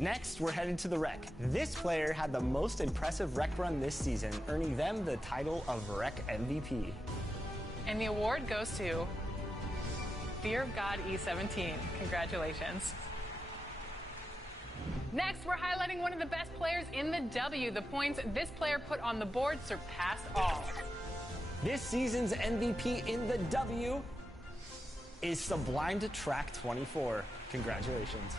Next, we're headed to the Rec. This player had the most impressive Rec run this season, earning them the title of Rec MVP. And the award goes to Fear of God E17. Congratulations. Next, we're highlighting one of the best players in the W. The points this player put on the board surpassed all. This season's MVP in the W is Sublime to Track 24. Congratulations.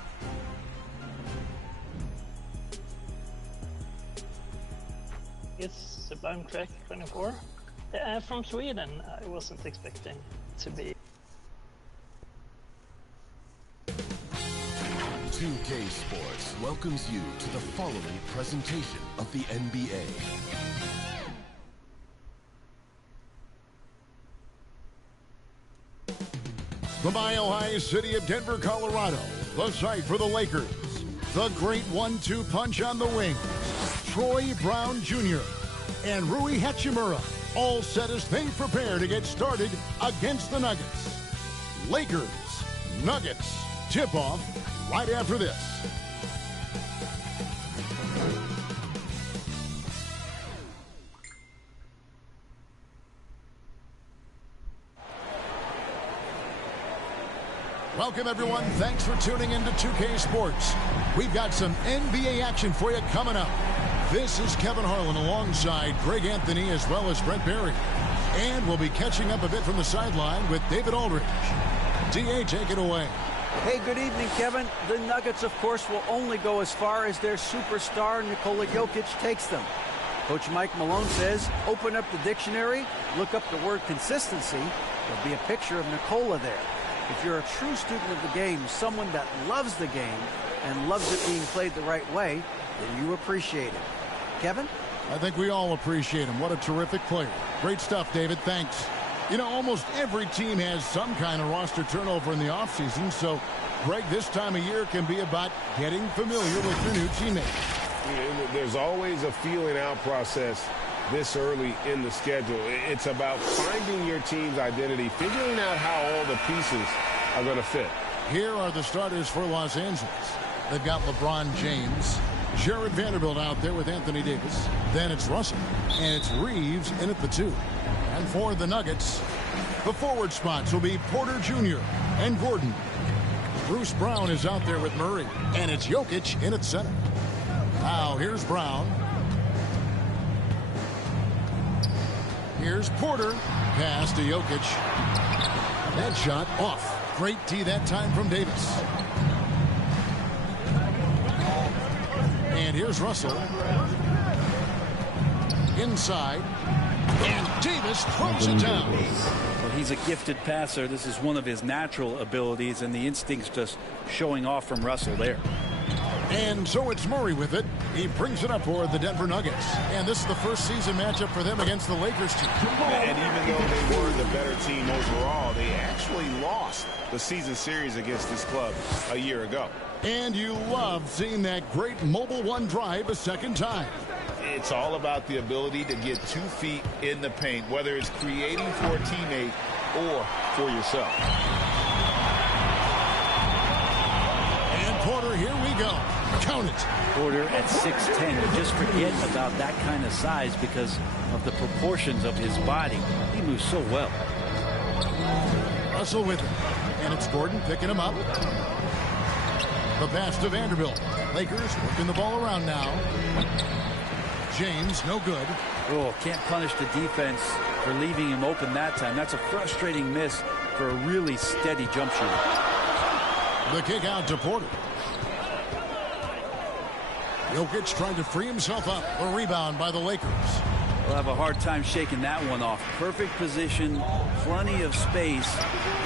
It's Sublime Track 24. From Sweden, I wasn't expecting to be. 2K Sports welcomes you to the following presentation of the NBA. The Mile High city of Denver, Colorado, the site for the Lakers. The great 1-2 punch on the wing. Troy Brown Jr. and Rui Hachimura all set as they prepare to get started against the Nuggets. Lakers, Nuggets, tip-off right after this. Welcome, everyone. Thanks for tuning in to 2K Sports. We've got some NBA action for you coming up. This is Kevin Harlan alongside Greg Anthony as well as Brent Barry. And we'll be catching up a bit from the sideline with David Aldridge. DA, take it away. Hey, good evening, Kevin. The Nuggets, of course, will only go as far as their superstar Nikola Jokic takes them. Coach Mike Malone says, open up the dictionary, look up the word consistency. There'll be a picture of Nikola there. If you're a true student of the game, someone that loves the game and loves it being played the right way, then you appreciate it. Kevin? I think we all appreciate him. What a terrific player. Great stuff, David. Thanks. You know, almost every team has some kind of roster turnover in the offseason, so, Greg, this time of year can be about getting familiar with your new teammates. There's always a feeling out process this early in the schedule. It's about finding your team's identity, figuring out how all the pieces are going to fit. Here are the starters for Los Angeles. They've got LeBron James, Jared Vanderbilt out there with Anthony Davis. Then it's Russell, and it's Reeves in at the 2. And for the Nuggets, the forward spots will be Porter Jr. and Gordon. Bruce Brown is out there with Murray, and it's Jokic in at center. Now here's Brown. Here's Porter. Pass to Jokic. That shot off. Great tee that time from Davis. And here's Russell. Inside. And Davis throws it down. Well, he's a gifted passer. This is one of his natural abilities, and the instinct's just showing off from Russell there. And so it's Murray with it. He brings it up for the Denver Nuggets. And this is the first season matchup for them against the Lakers team. And even though they were the better team overall, they actually lost the season series against this club a year ago. And you love seeing that great Mobile One drive a second time. It's all about the ability to get 2 feet in the paint, whether it's creating for a teammate or for yourself. And Porter, here we go. Count it. Porter at 6'10". You just forget about that kind of size because of the proportions of his body. He moves so well. Russell with it. And it's Gordon picking him up. The pass to Vanderbilt. Lakers working the ball around now. James, no good. Oh, can't punish the defense for leaving him open that time. That's a frustrating miss for a really steady jump shooter. The kick out to Porter. Jokic trying to free himself up. A rebound by the Lakers. We'll have a hard time shaking that one off. Perfect position, plenty of space.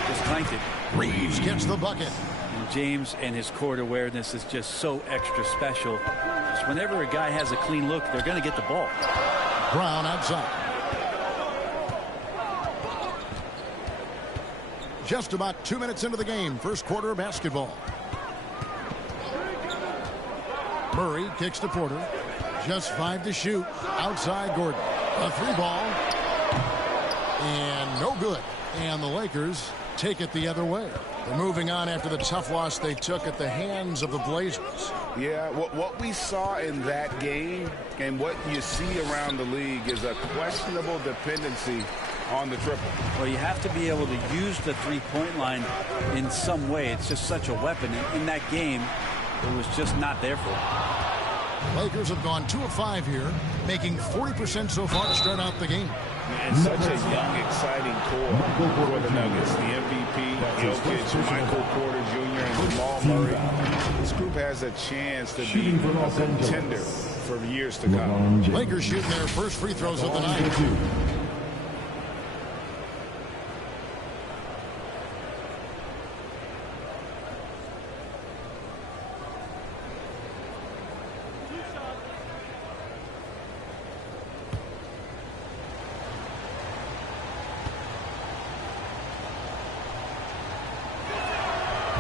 Just clanked it. Reeves gets the bucket. And James and his court awareness is just so extra special. Just whenever a guy has a clean look, they're going to get the ball. Brown outside. Just about 2 minutes into the game. First quarter of basketball. Murray kicks to Porter. Just 5 to shoot. Outside Gordon. A 3-ball. And no good. And the Lakers take it the other way. They're moving on after the tough loss they took at the hands of the Blazers. Yeah, what we saw in that game and what you see around the league is a questionable dependency on the triple. Well, you have to be able to use the three-point line in some way. It's just such a weapon. In that game, it was just not there for them. Lakers have gone 2 of 5 here, making 40% so far to start out the game. And such a young, exciting core for the Nuggets. The MVP, Jokic, Michael Porter Jr., and Jamal Murray. This group has a chance to be a contender for years to come. Lakers shooting their first free throws of the night.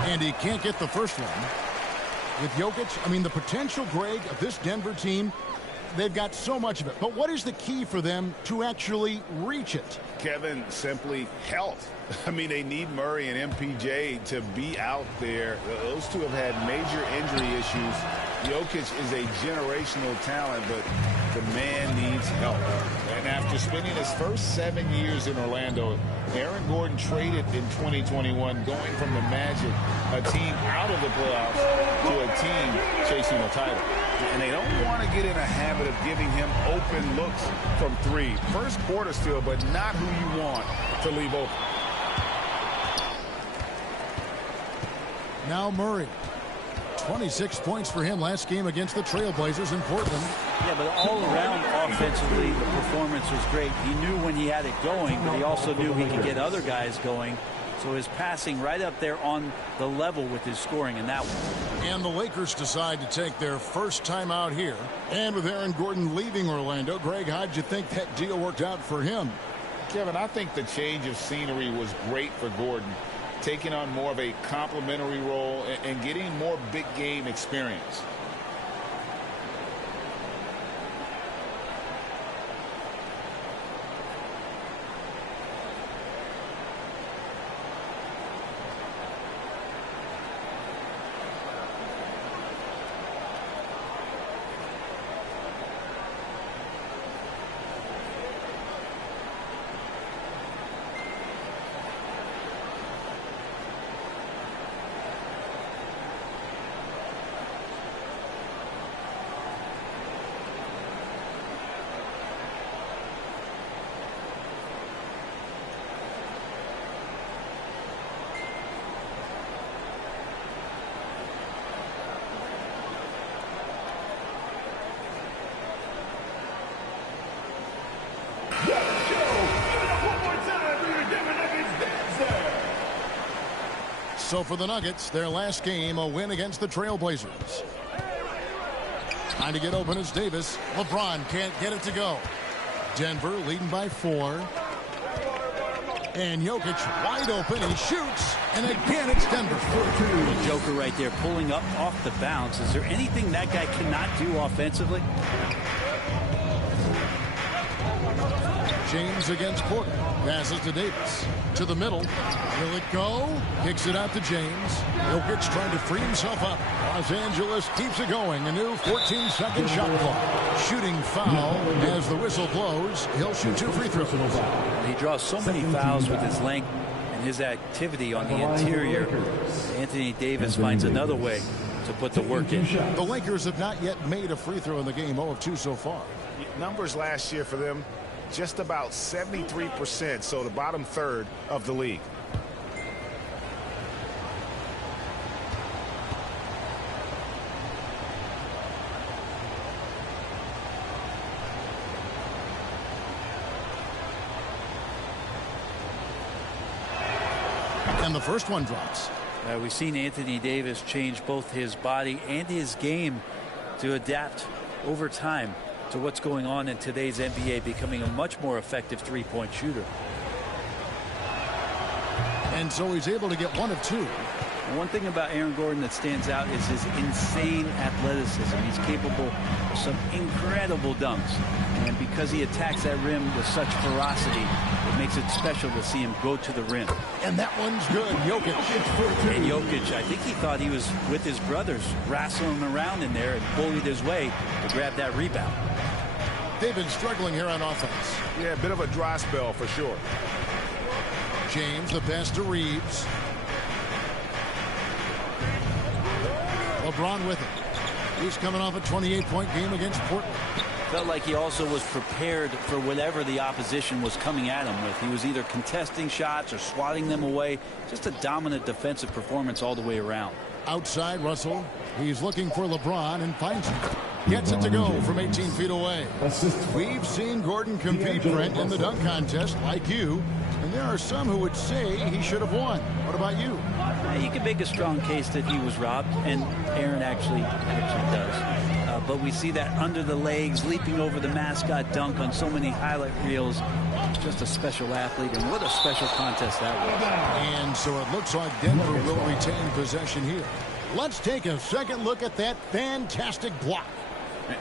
And he can't get the first one. With Jokic, I mean, the potential, Greg, of this Denver team, they've got so much of it. But what is the key for them to actually reach it? Kevin, simply health. I mean, they need Murray and MPJ to be out there. Those two have had major injury issues. Jokic is a generational talent, but the man needs help. And after spending his first 7 years in Orlando, Aaron Gordon traded in 2021, going from the Magic, a team out of the playoffs, to a team chasing a title. And they don't want to get in a habit of giving him open looks from three. First quarter still, but not who you want to leave open. Now Murray. 26 points for him last game against the Trailblazers in Portland. Yeah, but all around offensively, the performance was great. He knew when he had it going, but he also knew he could get other guys going. So his passing right up there on the level with his scoring in that one. And the Lakers decide to take their first time out here. And with Aaron Gordon leaving Orlando, Greg, how'd you think that deal worked out for him? Kevin, I think the change of scenery was great for Gordon, taking on more of a complementary role and getting more big game experience. So for the Nuggets, their last game, a win against the Trailblazers. Trying to get open is Davis. LeBron can't get it to go. Denver leading by 4. And Jokic wide open. He shoots. And again, it's Denver. Joker right there pulling up off the bounce. Is there anything that guy cannot do offensively? James against Porter. Passes to Davis. To the middle. Will it go? Kicks it out to James. Jokic trying to free himself up. Los Angeles keeps it going. A new 14-second shot clock. Shooting foul as the whistle blows. He'll shoot 2 free throws. He draws so many fouls with his length and his activity on the interior. Anthony Davis finds another way to put the work in. The Lakers have not yet made a free throw in the game. 0 of 2 so far. Numbers last year for them, just about 73%, so the bottom third of the league. And the first one drops. We've seen Anthony Davis change both his body and his game to adapt over time to what's going on in today's NBA, becoming a much more effective three-point shooter. And so he's able to get 1 of 2. One thing about Aaron Gordon that stands out is his insane athleticism. He's capable of some incredible dunks. And because he attacks that rim with such ferocity, it makes it special to see him go to the rim. And that one's good. Jokic. And Jokic, I think he thought he was with his brothers, wrestling him around in there and bullied his way to grab that rebound. They've been struggling here on offense. Yeah, a bit of a dry spell for sure. James, the pass to Reeves. LeBron with it. He's coming off a 28-point game against Portland. Felt like he also was prepared for whatever the opposition was coming at him with. He was either contesting shots or swatting them away. Just a dominant defensive performance all the way around. Outside, Russell. He's looking for LeBron and finds him. Gets it to go from 18 feet away. We've seen Gordon compete, Brent, in the dunk contest like you. And there are some who would say he should have won. What about you? You can make a strong case that he was robbed, and Aaron actually does. But we see that under the legs, leaping over the mascot dunk on so many highlight reels. Just a special athlete, and what a special contest that was. And so it looks like Denver will retain possession here. Let's take a second look at that fantastic block.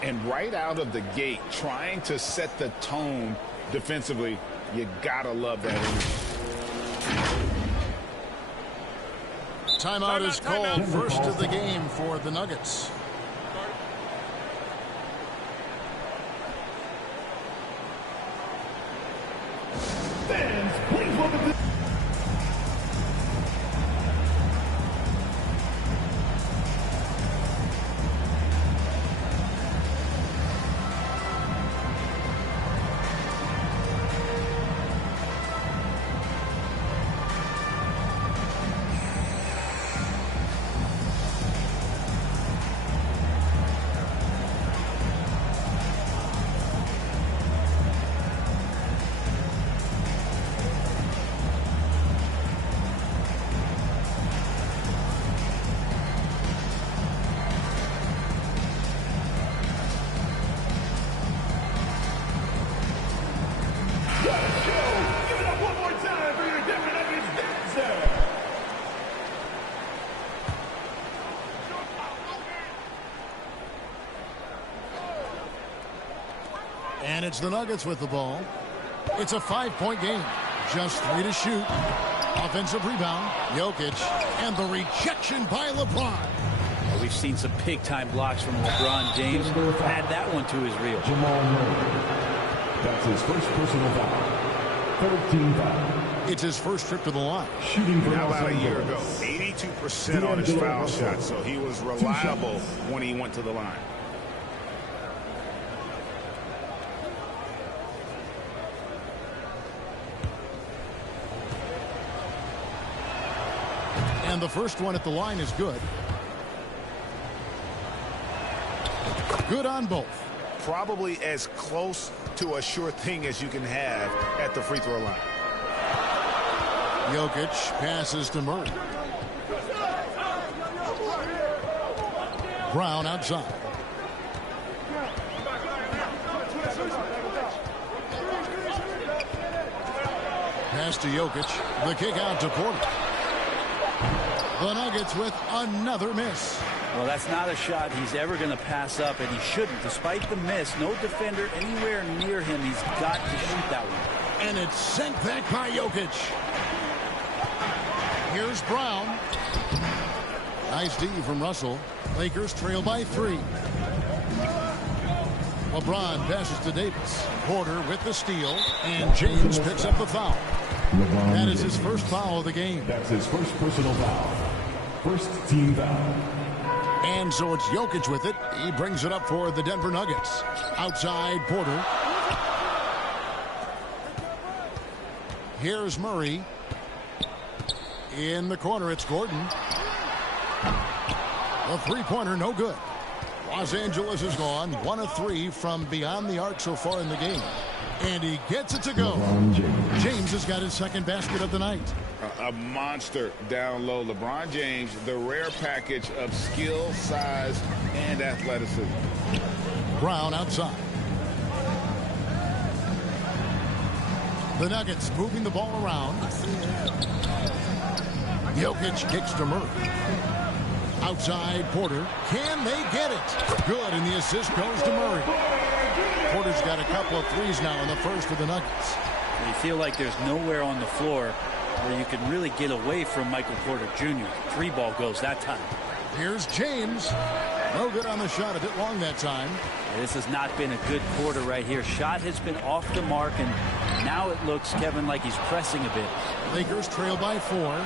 And right out of the gate, trying to set the tone defensively, you gotta love that energy. Timeout is called. First of the game for the Nuggets. Fans, please welcome to And it's the Nuggets with the ball. It's a 5-point game. Just 3 to shoot. Offensive rebound. Jokic. And the rejection by LeBron. Well, we've seen some big-time blocks from LeBron James. Add that one to his reel. Jamal Murray. That's his first personal foul. 13 foul. It's his first trip to the line. Shooting for How Los about a year ago? Angeles. 82% on his foul shot, so he was reliable when he went to the line. And the first one at the line is good. Good on both. Probably as close to a sure thing as you can have at the free throw line. Jokic passes to Murray. Brown outside. Pass to Jokic. The kick out to Porter. The Nuggets with another miss. Well, that's not a shot he's ever going to pass up, and he shouldn't. Despite the miss, no defender anywhere near him. He's got to shoot that one. And it's sent back by Jokic. Here's Brown. Nice D from Russell. Lakers trail by 3. LeBron passes to Davis. Porter with the steal. And James picks up the foul. That is his first foul of the game. That's his first personal foul. First team foul. And so it's Jokic with it. He brings it up for the Denver Nuggets. Outside, Porter. Here's Murray. In the corner, it's Gordon. The three-pointer, no good. Los Angeles is gone. 1 of 3 from beyond the arc so far in the game. And he gets it to go. James has got his second basket of the night. A monster down low. LeBron James, the rare package of skill, size, and athleticism. Brown outside. The Nuggets moving the ball around. Jokic kicks to Murray. Outside, Porter. Can they get it? Good, and the assist goes to Murray. Porter's got a couple of threes now in the first for the Nuggets. You feel like there's nowhere on the floor where you can really get away from Michael Porter Jr. Three ball goes that time. Here's James. No good on the shot, a bit long that time. This has not been a good quarter right here. Shot has been off the mark, and now it looks, Kevin, like he's pressing a bit. Lakers trail by 4.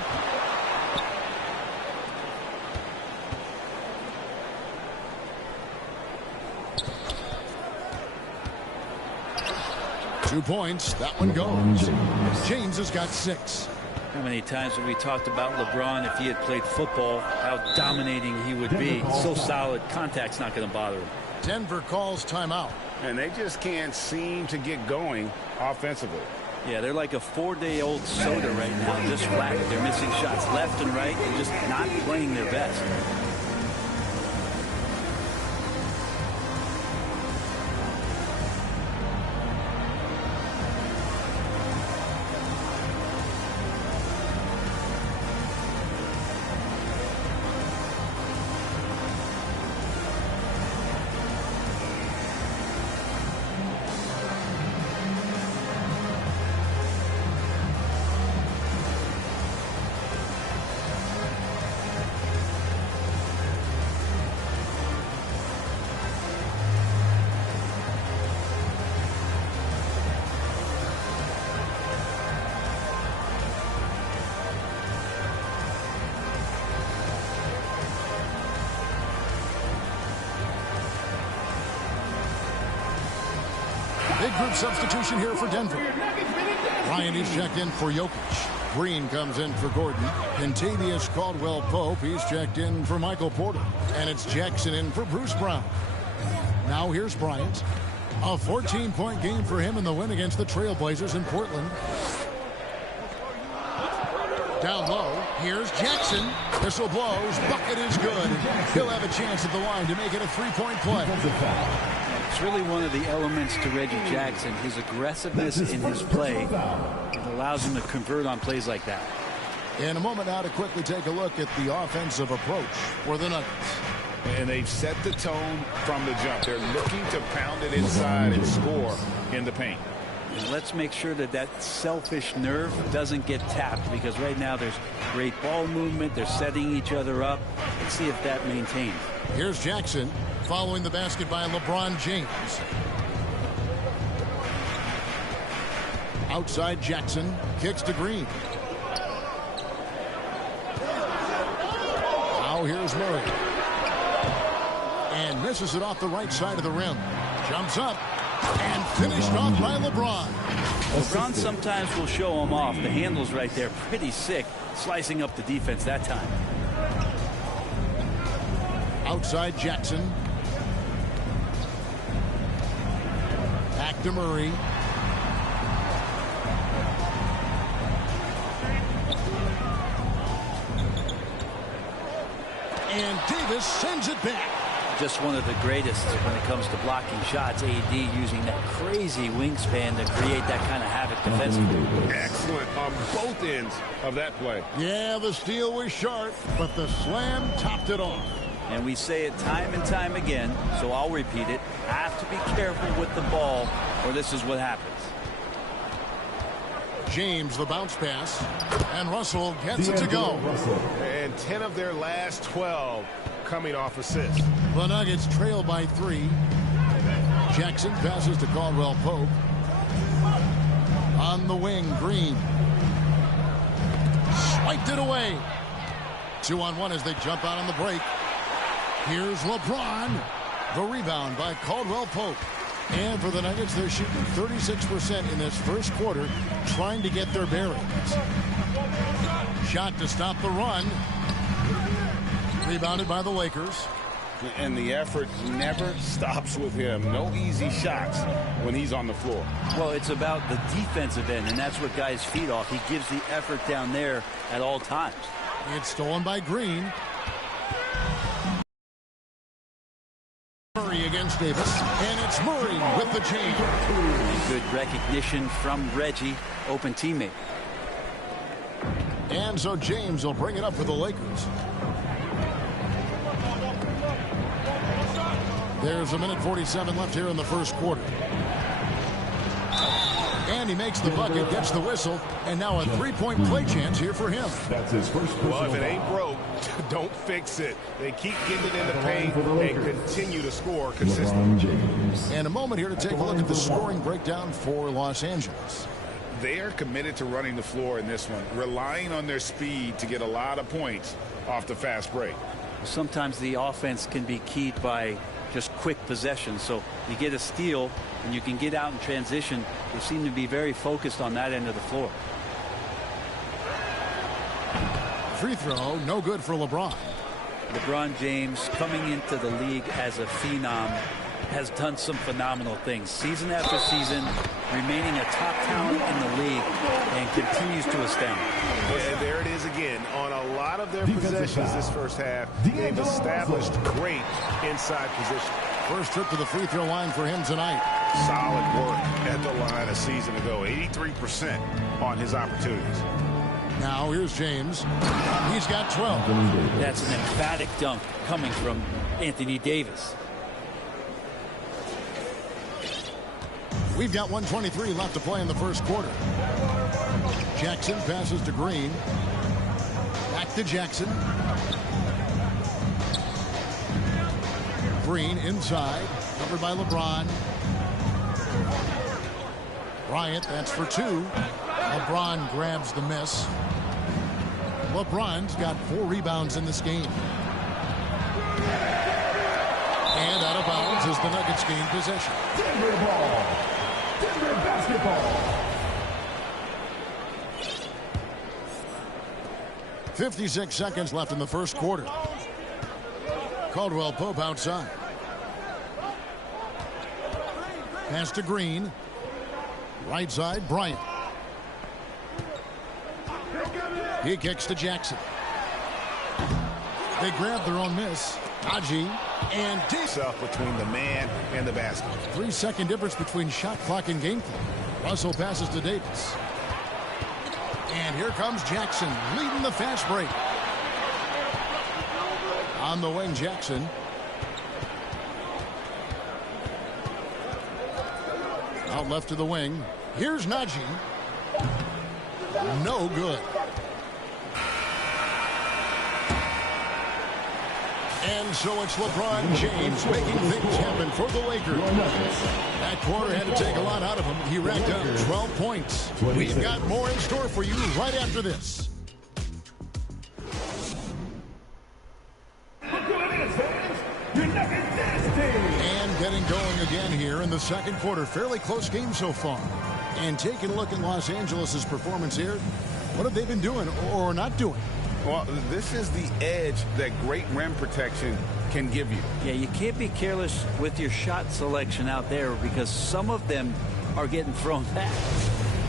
Two points. That one goes. James has got 6. How many times have we talked about LeBron, if he had played football, how dominating he would be? So solid. Contact's not going to bother him. Denver calls timeout. And they just can't seem to get going offensively. Yeah, they're like a 4-day-old soda right now, just flat. They're missing shots left and right and just not playing their best. Big group substitution here for Denver. Bryant is checked in for Jokic. Green comes in for Gordon. Kentavious Caldwell-Pope, he's checked in for Michael Porter. And it's Jackson in for Bruce Brown. Now here's Bryant. A 14-point game for him in the win against the Trailblazers in Portland. Down low, here's Jackson. Whistle blows, bucket is good. He'll have a chance at the line to make it a 3-point play. It's really one of the elements to Reggie Jackson, his aggressiveness in his play. It allows him to convert on plays like that. In a moment now to quickly take a look at the offensive approach for the Nuggets. And they've set the tone from the jump. They're looking to pound it inside and score in the paint. And let's make sure that that selfish nerve doesn't get tapped, because right now there's great ball movement. They're setting each other up. Let's see if that maintains. Here's Jackson following the basket by LeBron James. Outside Jackson kicks to Green. Now here's Murray. And misses it off the right side of the rim. Jumps up and finished off by LeBron. LeBron sometimes will show him off. The handle's right there, pretty sick, slicing up the defense that time. Outside Jackson. Back to Murray. And Davis sends it back. Just one of the greatest when it comes to blocking shots. AD using that crazy wingspan to create that kind of havoc defensively. Excellent on both ends of that play. Yeah, the steal was sharp, but the slam topped it off. And we say it time and time again, so I'll repeat it. Have to be careful with the ball, or this is what happens. James, the bounce pass, and Russell gets it to go. And 10 of their last 12 coming off assists. The Nuggets trail by 3. Jackson passes to Caldwell-Pope. On the wing, Green. Swiped it away. 2-on-1 as they jump out on the break. Here's LeBron. The rebound by Caldwell-Pope. And for the Nuggets, they're shooting 36% in this first quarter, trying to get their bearings. Shot to stop the run. Rebounded by the Lakers. And the effort never stops with him. No easy shots when he's on the floor. Well, it's about the defensive end, and that's what guys feed off. He gives the effort down there at all times. It's stolen by Green. Murray against Davis, and it's Murray with the chain. And good recognition from Reggie, open teammate. And so James will bring it up for the Lakers. There's 1:47 left here in the first quarter. And he makes the bucket, gets the whistle, and now a three-point play chance here for him. That's his first personal Well, if it ain't foul. broke, don't fix it. They keep getting it in the paint and continue to score consistently. And a moment here to take a look at the scoring breakdown for Los Angeles. They are committed to running the floor in this one, relying on their speed to get a lot of points off the fast break. Sometimes the offense can be keyed by just quick possession. So you get a steal and you can get out in transition. They seem to be very focused on that end of the floor. Free throw, no good for LeBron. LeBron James, coming into the league as a phenom, has done some phenomenal things. Season after season, remaining a top talent in the league, and continues to astound. And there it is again. On a lot of their possessions this first half, they've established great inside position. First trip to the free throw line for him tonight. Solid work at the line a season ago. 83% on his opportunities. Now here's James. He's got 12. That's an emphatic dunk coming from Anthony Davis. We've got 1:23 left to play in the first quarter. Jackson passes to Green. Back to Jackson. Green inside, covered by LeBron. Bryant, that's for two. LeBron grabs the miss. LeBron's got 4 rebounds in this game. And out of bounds as the Nuggets gain possession. Denver ball. Denver basketball. 56 seconds left in the first quarter. Caldwell Pope outside. Pass to Green. Right side, Bryant. He kicks to Jackson. They grab their own miss. Najee and Yourself between the man and the basket. 3-second difference between shot clock and game clock. Russell passes to Davis. And here comes Jackson leading the fast break. On the wing, Jackson. Out left to the wing. Here's Najee. No good. And so it's LeBron James making things happen for the Lakers. That quarter had to take a lot out of him. He racked up 12 points. We've got more in store for you right after this. And getting going again here in the second quarter. Fairly close game so far. And taking a look at Los Angeles' performance here, what have they been doing or not doing? Well, this is the edge that great rim protection can give you. Yeah, you can't be careless with your shot selection out there because some of them are getting thrown back.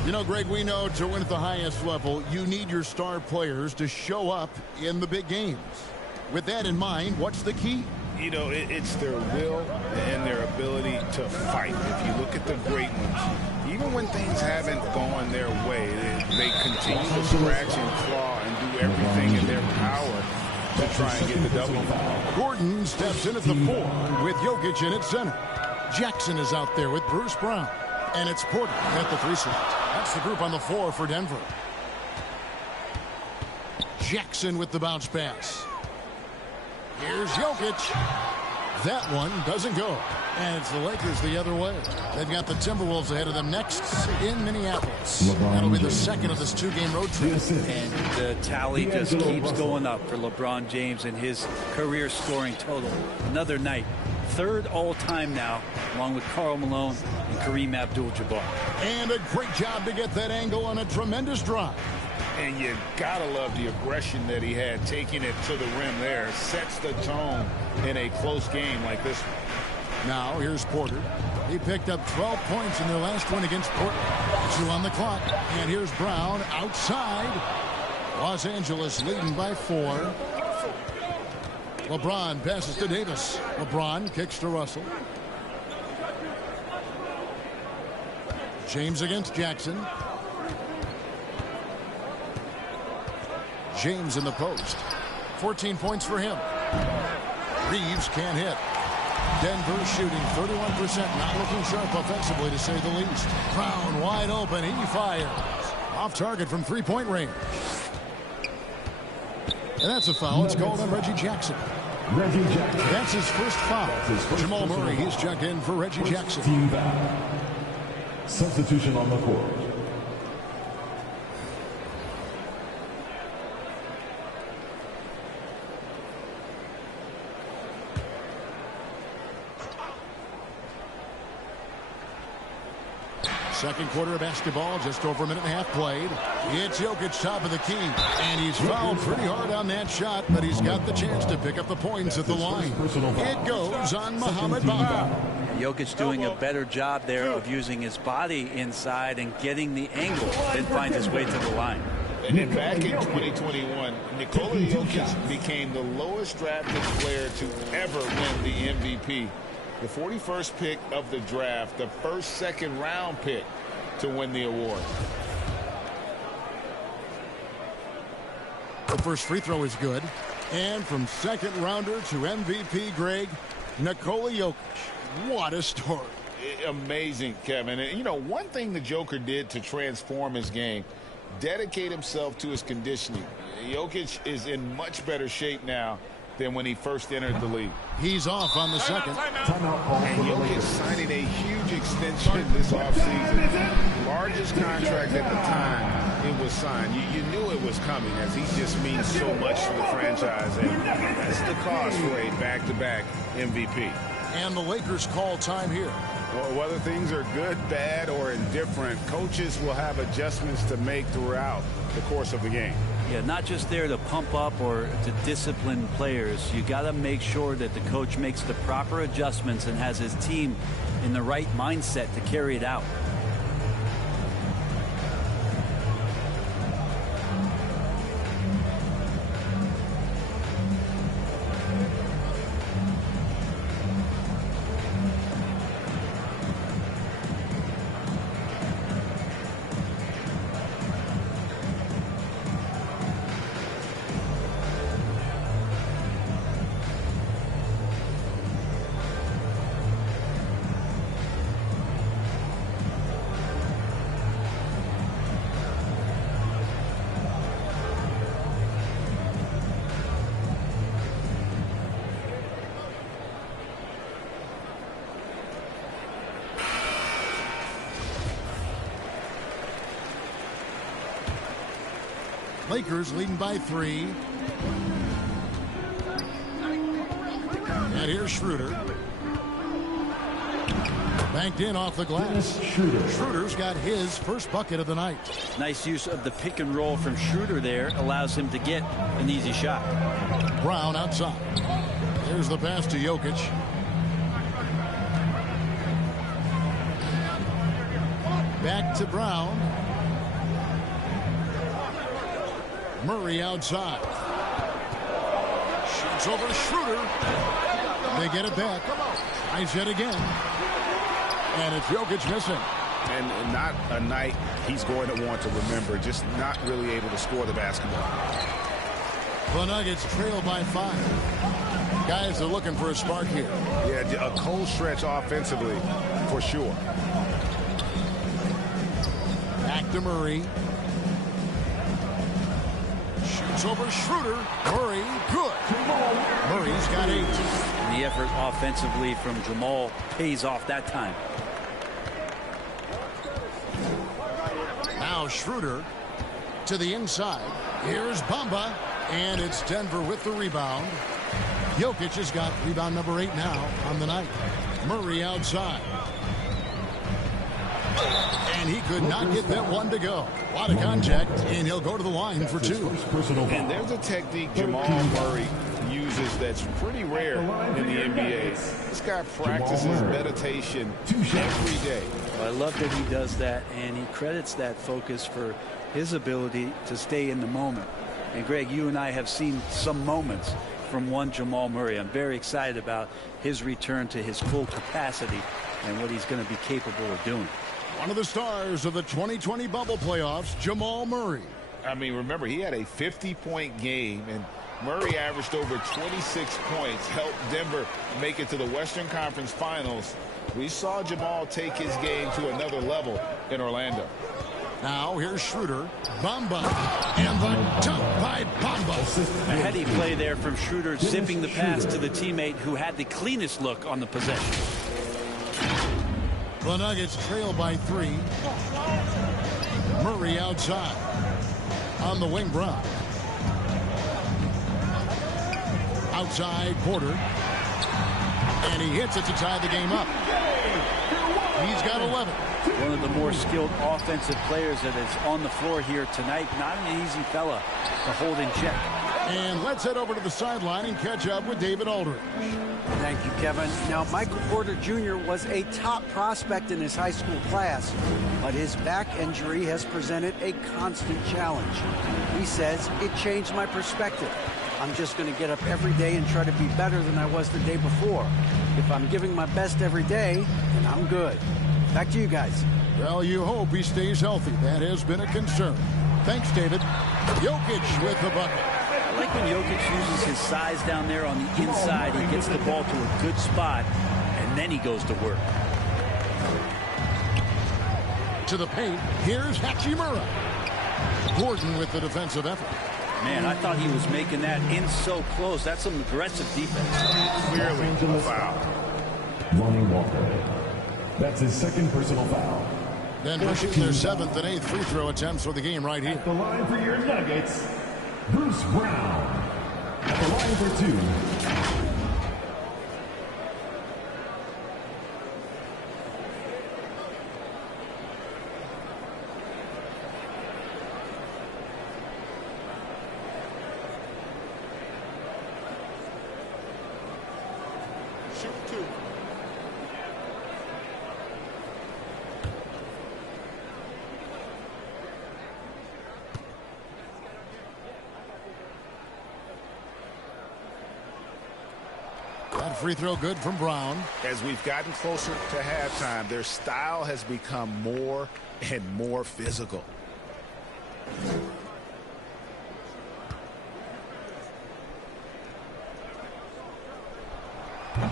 You know, Greg, we know to win at the highest level, you need your star players to show up in the big games. With that in mind, what's the key? You know, it's their will and their ability to fight. If you look at the great ones, even when things haven't gone their way, they continue to scratch and claw and do everything in their power to try and get the W. Gordon steps in at the 4 with Jokic in at center. Jackson is out there with Bruce Brown. And it's Porter at the 3 slot. That's the group on the floor for Denver. Jackson with the bounce pass. Here's Jokic. That one doesn't go. And it's the Lakers the other way. They've got the Timberwolves ahead of them next in Minneapolis. That'll be the second of this 2-game road trip. And the tally just keeps going up for LeBron James and his career scoring total. Another night. 3rd all-time now, along with Karl Malone and Kareem Abdul-Jabbar. And a great job to get that angle on a tremendous drive. And you gotta love the aggression that he had, taking it to the rim there. Sets the tone in a close game like this one. Now here's Porter. He picked up 12 points in their last win against Portland. 2 on the clock. And here's Brown outside. Los Angeles leading by 4. LeBron passes to Davis. LeBron kicks to Russell. James against Jackson. James in the post. 14 points for him. Reeves can't hit. Denver shooting 31%, not looking sharp offensively, to say the least. Brown wide open. He fires. Off target from three-point range. And that's a foul. It's called on Reggie Jackson. Reggie Jackson. That's his first foul. Jamal Murray, he's checked in for Reggie Jackson. Team foul. Substitution on the court. Second quarter of basketball, just over a minute and a half played. It's Jokic top of the key, and he's fouled pretty hard on that shot, but he's got the chance to pick up the points at the line. It goes on Mohamed Bamba. Jokic doing a better job there of using his body inside and getting the angle, then finds his way to the line. And then back in 2021, Nikola Jokic became the lowest drafted player to ever win the MVP. The 41st pick of the draft, the first second-round pick to win the award. The first free throw is good. And from second rounder to MVP, Greg, Nikola Jokic. What a story. Amazing, Kevin. And, you know, one thing the Joker did to transform his game, dedicate himself to his conditioning. Jokic is in much better shape now than when he first entered the league. He's off on the second. And Jokic signing a huge extension this offseason. Largest contract at the time it was signed. You knew it was coming, as he just means so much to the franchise. And that's the cost for a back-to-back MVP. And the Lakers call time here. Well, whether things are good, bad, or indifferent, coaches will have adjustments to make throughout the course of the game. Yeah, not just there to pump up or to discipline players. You got to make sure that the coach makes the proper adjustments and has his team in the right mindset to carry it out. Lakers leading by 3. And here's Schroeder. Banked in off the glass. Schroeder's got his first bucket of the night. Nice use of the pick and roll from Schroeder there. Allows him to get an easy shot. Brown outside. There's the pass to Jokic. Back to Brown. Murray outside. Shoots over to Schroeder. They get it back. Nice hit again. And it's Jokic missing. And not a night he's going to want to remember. Just not really able to score the basketball. The Nuggets trail by 5. Guys are looking for a spark here. Yeah, a cold stretch offensively for sure. Back to Murray. Shoots over Schroeder. Murray, good. Murray's got 8. And the effort offensively from Jamal pays off that time. Now Schroeder to the inside. Here's Bamba. And it's Denver with the rebound. Jokic has got rebound number 8 now on the night. Murray outside. And he could not get that one to go. A lot of contact, and he'll go to the line for 2. And there's a technique Jamal Murray uses that's pretty rare in the NBA. This guy practices meditation every day. Well, I love that he does that, and he credits that focus for his ability to stay in the moment. And Greg, you and I have seen some moments from one Jamal Murray. I'm very excited about his return to his full capacity and what he's going to be capable of doing. One of the stars of the 2020 bubble playoffs, Jamal Murray. I mean, remember, he had a 50-point game, and Murray averaged over 26 points, helped Denver make it to the Western Conference Finals. We saw Jamal take his game to another level in Orlando. Now here's Schroeder. Bamba. And the dunk by Bamba. A heady play there from Schroeder, zipping the pass to the teammate who had the cleanest look on the possession. The Nuggets trail by 3. Murray outside. On the wing, Brown. Outside, Porter. And he hits it to tie the game up. He's got 11. One of the more skilled offensive players that is on the floor here tonight. Not an easy fella to hold in check. And let's head over to the sideline and catch up with David Aldridge. Thank you, Kevin. Now, Michael Porter Jr. was a top prospect in his high school class, but his back injury has presented a constant challenge. He says, it changed my perspective. I'm just going to get up every day and try to be better than I was the day before. If I'm giving my best every day, then I'm good. Back to you guys. Well, you hope he stays healthy. That has been a concern. Thanks, David. Jokic with the bucket. I like when Jokic uses his size down there on the inside. He gets the ball to a good spot, and then he goes to work. To the paint, here's Hachimura. Gordon with the defensive effort. Man, I thought he was making that in so close. That's some aggressive defense. Clearly a foul. Lonnie Walker. That's his second personal foul. Denver shooting their 7th and 8th free throw attempts for the game right here. At the line for your Nuggets, Bruce Brown. At the line for 2. That free throw good from Brown. As we've gotten closer to halftime, their style has become more and more physical.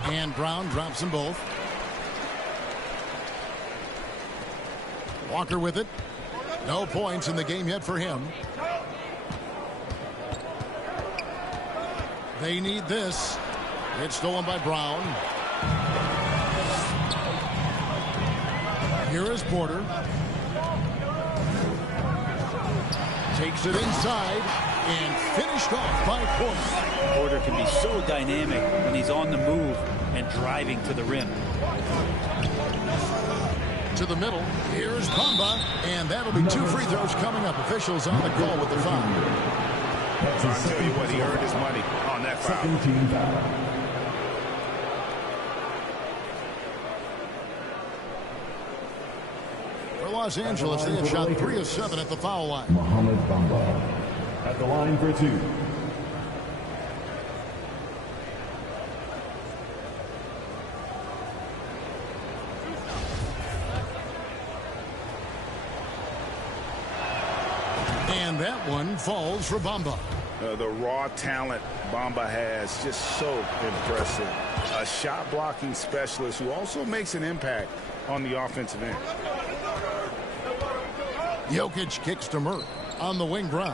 And Brown drops them both. Walker with it. No points in the game yet for him. They need this. It's stolen by Brown. Here is Porter. Takes it inside and finished off by Porter. Porter can be so dynamic when he's on the move and driving to the rim. To the middle. Here's Bamba. And that'll be 2 free throws coming up. Officials on the call with the foul. I'll tell you what, he earned his money on that foul. Second team foul. For Los Angeles, they have shot 3 of 7 at the foul line. Mohamed Bamba at the line for 2. And that one falls for Bamba. The raw talent Bamba has, just so impressive. A shot blocking specialist who also makes an impact on the offensive end. Jokic kicks to Murray on the wing. Brown.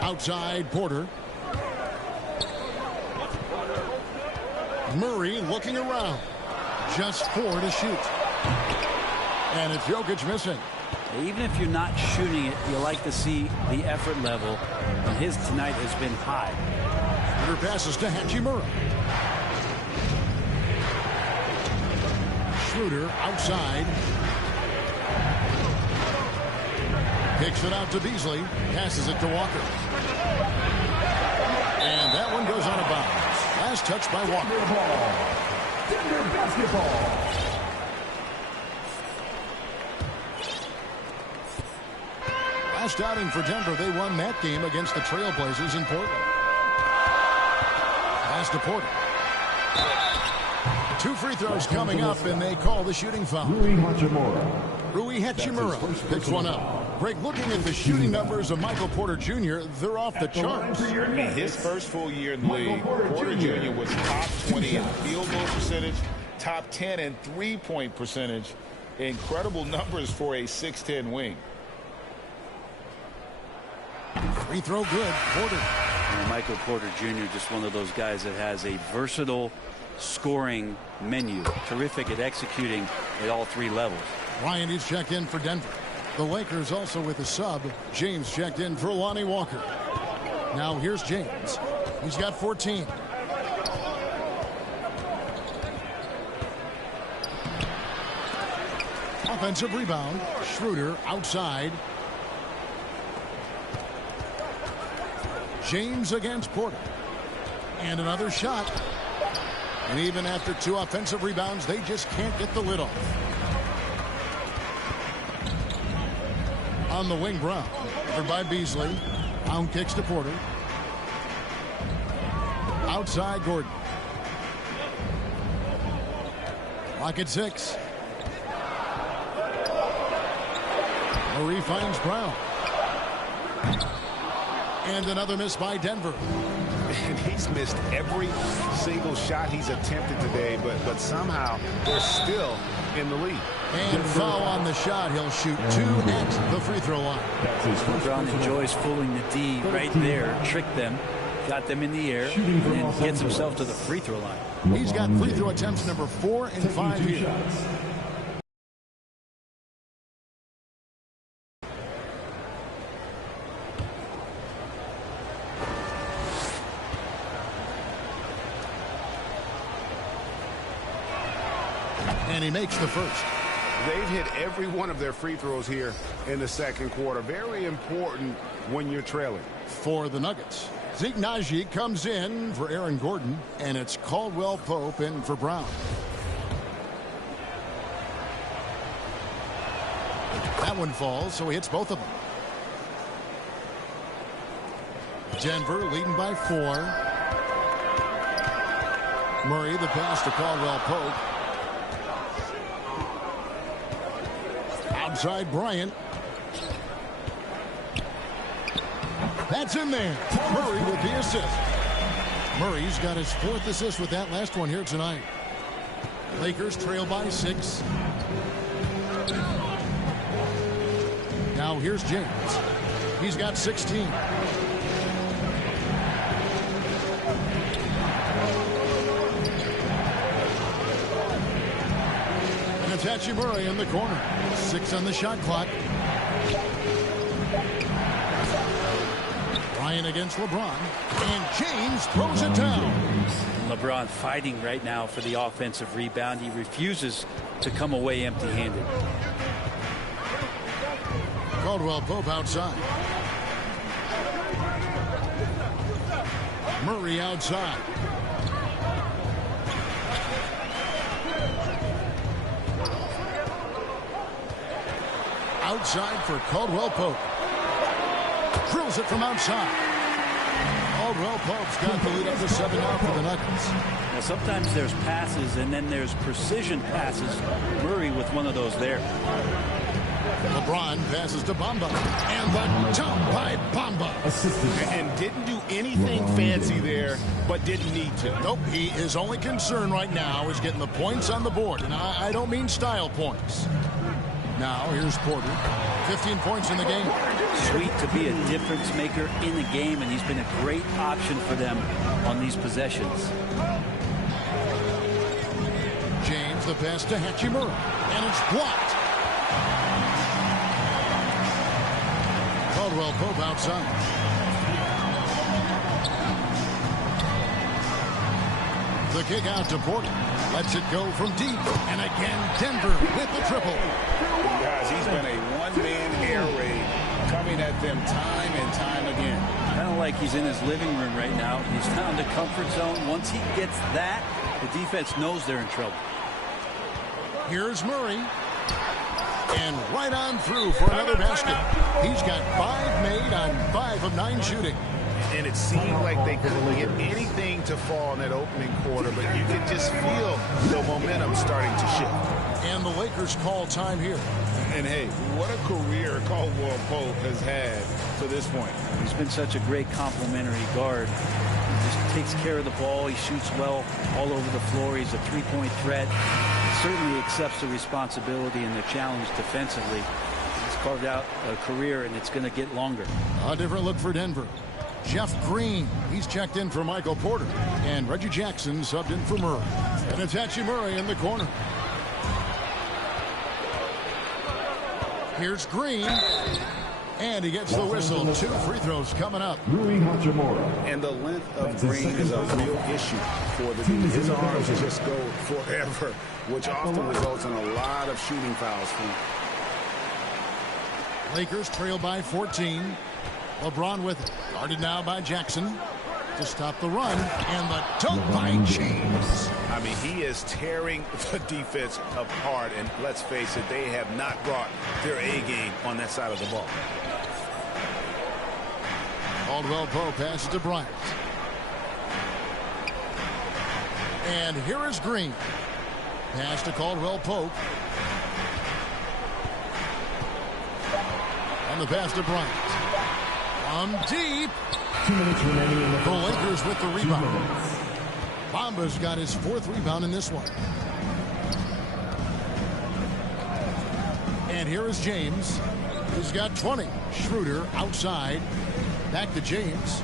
Outside Porter. Murray looking around. Just 4 to shoot. And it's Jokic missing. Even if you're not shooting it, you like to see the effort level. And his tonight has been high. Porter passes to Hachimura. Schroeder outside. Kicks it out to Beasley. Passes it to Walker. And that one goes out of bounds. Last touch by Walker. Denver basketball. Last outing for Denver, they won that game against the Trailblazers in Portland. Pass to Porter. 2 free throws coming up, and they call the shooting foul. Rui Hachimura. Rui Hachimura picks one up. Greg, looking at the shooting numbers of Michael Porter Jr., they're off the charts. His first full year in the league, Porter Jr. was top 20 in field goal percentage, top 10 in three-point percentage. Incredible numbers for a 6'10 wing. Free throw good. Porter. And Michael Porter Jr. just one of those guys that has a versatile scoring menu. Terrific at executing at all 3 levels. Ryan is checked in for Denver. The Lakers also with a sub. James checked in for Lonnie Walker. Now here's James. He's got 14. Offensive rebound. Schroeder outside. James against Porter. And another shot. And even after 2 offensive rebounds, they just can't get the lid off. On the wing, Brown. Covered by Beasley. Brown kicks to Porter. Outside, Gordon. Clock at 6. Murray finds Brown. And another miss by Denver. And he's missed every single shot he's attempted today, but somehow they're still in the lead. And foul on the shot. He'll shoot 2 at the free throw line. Brown enjoys fooling the D right there, tricked them, got them in the air, and then gets himself to the free throw line. He's got free throw attempts number 4 and 5 here. And he makes the first. They've hit every one of their free throws here in the second quarter. Very important when you're trailing. For the Nuggets, Zeke Naji comes in for Aaron Gordon, and it's Caldwell Pope in for Brown. That one falls, so he hits both of them. Denver leading by 4. Murray, the pass to Caldwell Pope. Outside Bryant. That's in there. Murray with the assist. Murray's got his 4th assist with that last one here tonight. Lakers trail by 6. Now here's James. He's got 16. And it's Hachimura in the corner. 6 on the shot clock. Ryan against LeBron. And James throws it down. LeBron fighting right now for the offensive rebound. He refuses to come away empty-handed. Caldwell Pope outside. Murray outside. Outside for Caldwell Pope. Drills it from outside. Caldwell Pope's got the lead up to 7 now for the Nuggets. Now sometimes there's passes and then there's precision passes. Murray with one of those there. LeBron passes to Bamba. And the jump by Bamba. And didn't do anything fancy there, but didn't need to. Nope, his only concern right now is getting the points on the board. And I don't mean style points. Now here's Porter. 15 points in the game. Sweet to be a difference maker in the game, and he's been a great option for them on these possessions. James, the pass to Hachimura. And it's blocked. Caldwell Pope outside. The kick out to Porter. Lets it go from deep. And again, Denver with the triple. Guys, he's been a one-man air raid coming at them time and time again. Kind of like he's in his living room right now. He's found the comfort zone. Once he gets that, the defense knows they're in trouble. Here's Murray. And right on through for another basket. He's got 5 made on 5 of 9 shooting. and it seemed like they couldn't get anything to fall in that opening quarter, but you could just feel the momentum starting to shift. And the Lakers call time here. And hey, what a career Caldwell Pope has had to this point. He's been such a great complementary guard. He just takes care of the ball. He shoots well all over the floor. He's a three-point threat. He certainly accepts the responsibility and the challenge defensively. He's carved out a career, and it's going to get longer. A different look for Denver. Jeff Green, he's checked in for Michael Porter. And Reggie Jackson subbed in for Murray. And it's Hachimura Murray in the corner. Here's Green. And he gets the whistle. 2 free throws coming up. Rui Hachimura. And the length of Green is a real issue for the team. His arms just go forever, which often results in a lot of shooting fouls for him. Lakers trail by 14. LeBron with it. Guarded now by Jackson to stop the run. And the dunk by James. I mean, he is tearing the defense apart. And let's face it, they have not brought their A game on that side of the ball. Caldwell Pope passes to Bryant. And here is Green. Pass to Caldwell Pope. And the pass to Bryant. From deep. 2 minutes remaining in the Lakers with the rebound. Bamba's got his 4th rebound in this one. And here is James. He's got 20. Schroeder outside. Back to James.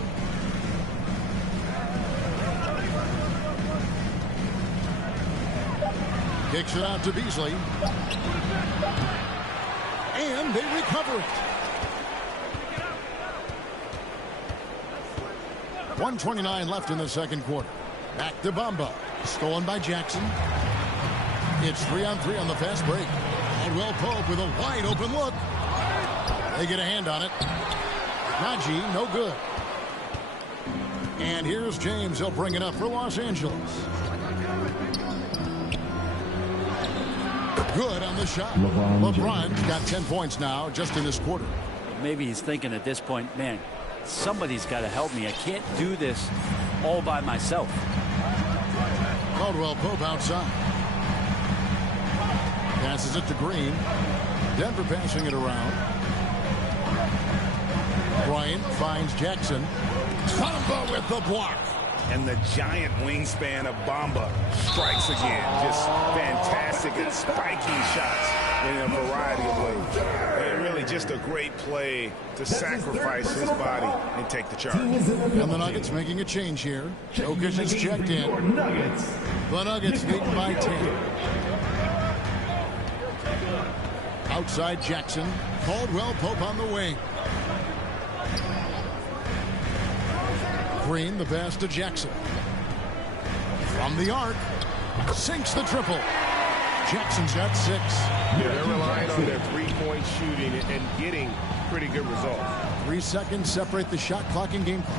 Kicks it out to Beasley. And they recover it. 1:29 left in the second quarter. Back to Bamba. Stolen by Jackson. It's 3-on-3 on the fast break. Caldwell Pope with a wide open look. They get a hand on it. Najee, no good. And here's James. He'll bring it up for Los Angeles. Good on the shot. LeBron's got 10 points now just in this quarter. Maybe he's thinking at this point, man, somebody's got to help me. I can't do this all by myself. Caldwell Pope outside. Passes it to Green. Denver passing it around. Bryant finds Jackson. Bamba with the block. And the giant wingspan of Bamba strikes again. Just fantastic at spiking shots in a variety of ways. And really just a great play to sacrifice his body and take the charge. And the Nuggets making a change here. Jokic is checked in. The Nuggets lead by 10. Outside Jackson. Caldwell Pope on the wing. Green, the pass to Jackson. From the arc. Sinks the triple. Jackson's got 6. They're relying on their three-point shooting and getting pretty good results. 3 seconds separate the shot clock and game clock.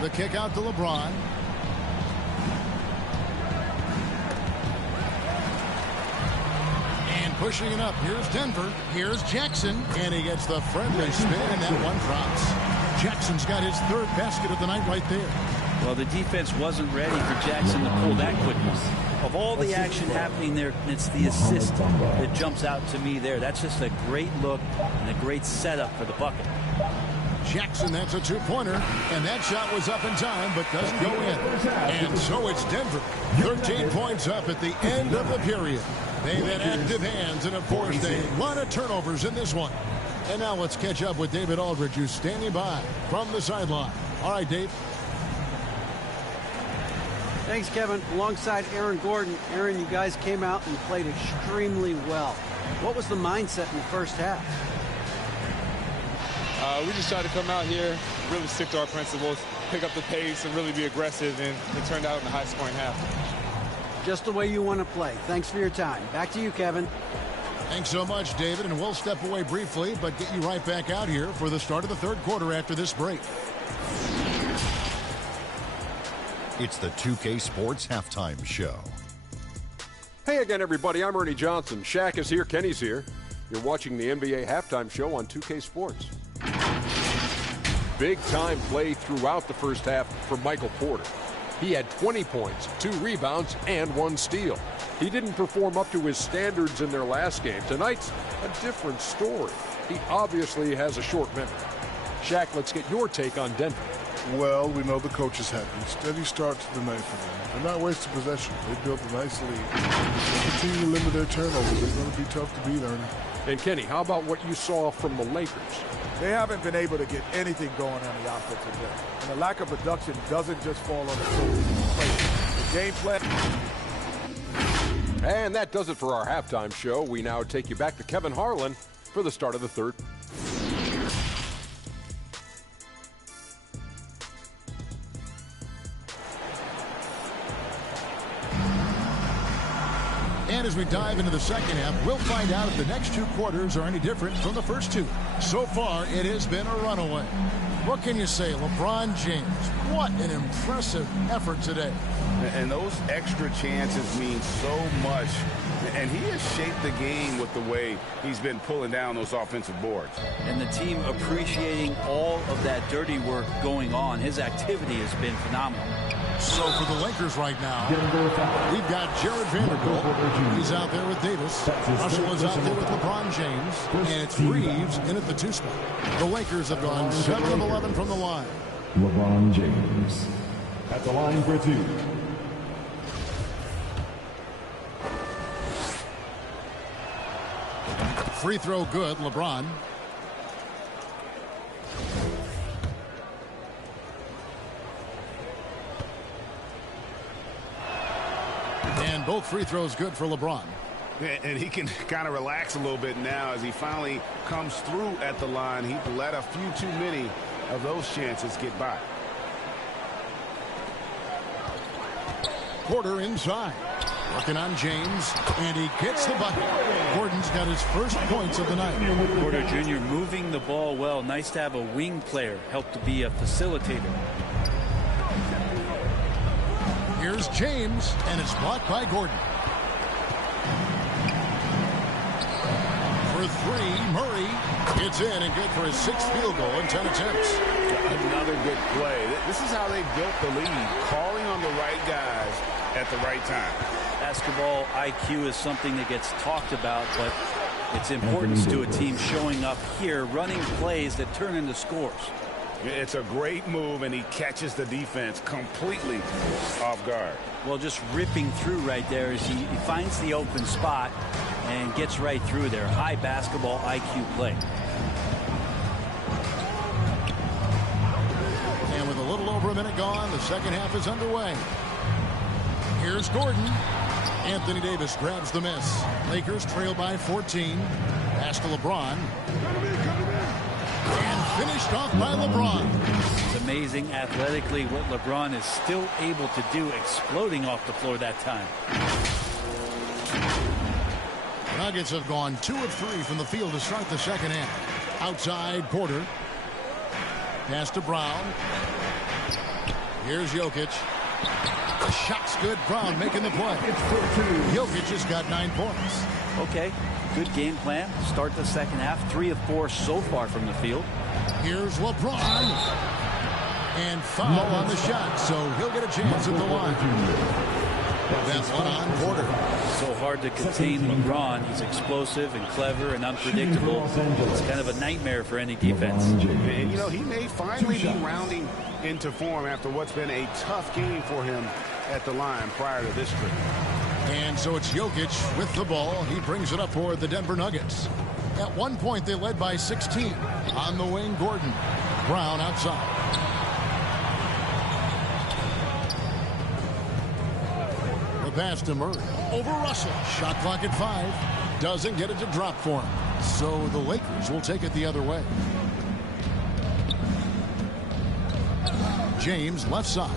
The kick out to LeBron. And pushing it up. Here's Denver. Here's Jackson. And he gets the friendly spin, and that one drops. Jackson's got his 3rd basket of the night right there. Well, the defense wasn't ready for Jackson to pull that quickly. Of all the action happening there, it's the assist that jumps out to me there. That's just a great look and a great setup for the bucket. Jackson, that's a 2-pointer, and that shot was up in time but doesn't go in. And so it's Denver, 13 points up at the end of the period. They've had active hands and have forced a lot of turnovers in this one. And now let's catch up with David Aldridge, who's standing by from the sideline. All right, Dave. Thanks, Kevin. Alongside Aaron Gordon. Aaron, you guys came out and played extremely well. What was the mindset in the first half? We just tried to come out here, really stick to our principles, pick up the pace, and really be aggressive, and it turned out in a high-scoring half. Just the way you want to play. Thanks for your time. Back to you, Kevin. Thanks so much, David, and we'll step away briefly, but get you right back out here for the start of the 3rd quarter after this break. It's the 2K Sports Halftime Show. Hey again, everybody. I'm Ernie Johnson. Shaq is here. Kenny's here. You're watching the NBA Halftime Show on 2K Sports. big-time play throughout the first half for Michael Porter. He had 20 points, 2 rebounds, and 1 steal. He didn't perform up to his standards in their last game. Tonight's a different story. He obviously has a short memory. Shaq, let's get your take on Denver. Well, we know the coach is happy. Steady start to the night for them. They're not wasting possession. They built a nice lead. They continue to limit their turnovers. They're going to be tough to beat, Ernie. And Kenny, how about what you saw from the Lakers? They haven't been able to get anything going on the offensive end. And the lack of production doesn't just fall on the shoulders of the players. The game plan. And that does it for our halftime show. We now take you back to Kevin Harlan for the start of the third. And as we dive into the second half, we'll find out if the next 2 quarters are any different from the first 2. So far, it has been a runaway. What can you say? LeBron James, what an impressive effort today. And those extra chances mean so much. And he has shaped the game with the way he's been pulling down those offensive boards. And the team appreciating all of that dirty work going on. His activity has been phenomenal. So for the Lakers right now, we've got Jared Vanderbilt. He's out there with Davis. Russell is out there with LeBron James. And it's Reeves in at the 2 spot. The Lakers have gone 7 of 11 from the line. LeBron James at the line for 2. Free throw good, LeBron. And both free throws good for LeBron. And he can kind of relax a little bit now as he finally comes through at the line. He let a few too many of those chances get by. Porter inside. Working on James, and he gets the bucket. Gordon's got his first points of the night. Porter Jr. moving the ball well. Nice to have a wing player help to be a facilitator. Here's James, and it's blocked by Gordon. For 3, Murray gets in and good for his 6th field goal in 10 attempts. Another good play. This is how they built the lead, calling on the right guys at the right time. Basketball IQ is something that gets talked about, but its importance to a team showing up here, running plays that turn into scores. It's a great move, and he catches the defense completely off guard. Well, just ripping through right there as he finds the open spot and gets right through there. High basketball IQ play. And with a little over a minute gone, the second half is underway. Here's Gordon. Anthony Davis grabs the miss. Lakers trail by 14. Pass to LeBron. And finished off by LeBron. It's amazing athletically what LeBron is still able to do, exploding off the floor that time. Nuggets have gone 2 of 3 from the field to start the second half. Outside, Porter. Pass to Brown. Here's Jokic. The shot's good. Brown making the play. Jokic has got 9 points. Okay, good game plan. Start the second half. 3 of 4 so far from the field. Here's LeBron. And foul on the shot, so he'll get a chance at the line. That's one on Porter. So hard to contain LeBron. He's explosive and clever and unpredictable. It's kind of a nightmare for any defense. And, you know, he may finally be rounding into form after what's been a tough game for him at the line prior to this trip. And so it's Jokic with the ball. He brings it up for the Denver Nuggets. At one point, they led by 16. On the wing, Gordon. Brown outside. The pass to Murray. Over Russell. Shot clock at 5. Doesn't get it to drop for him. So the Lakers will take it the other way. James left side.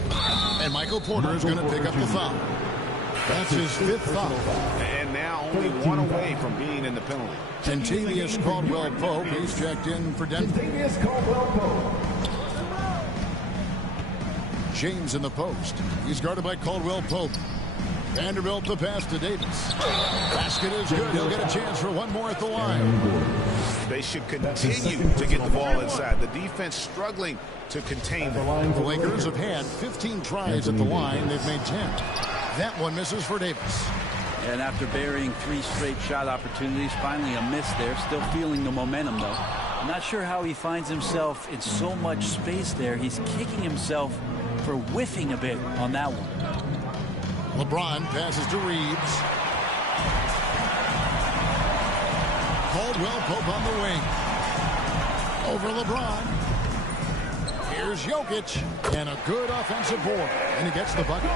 And Michael Porter is going to pick up the foul. That's his 5th foul. And now only 1 away from being in the penalty. Kentavious Caldwell-Pope. He's checked in for Denver. James in the post. He's guarded by Caldwell-Pope. Vanderbilt the pass to Davis. Basket is good. He'll get a chance for one more at the line. They should continue to get the ball inside. The defense struggling to contain them. The Lakers have had 15 tries at the line. They've made 10. That one misses for Davis. And after burying 3 straight shot opportunities, finally a miss there. Still feeling the momentum, though. I'm not sure how he finds himself in so much space there. He's kicking himself for whiffing a bit on that one. LeBron passes to Reeves. Caldwell Pope on the wing. Over LeBron. Here's Jokic. And a good offensive board. And he gets the bucket.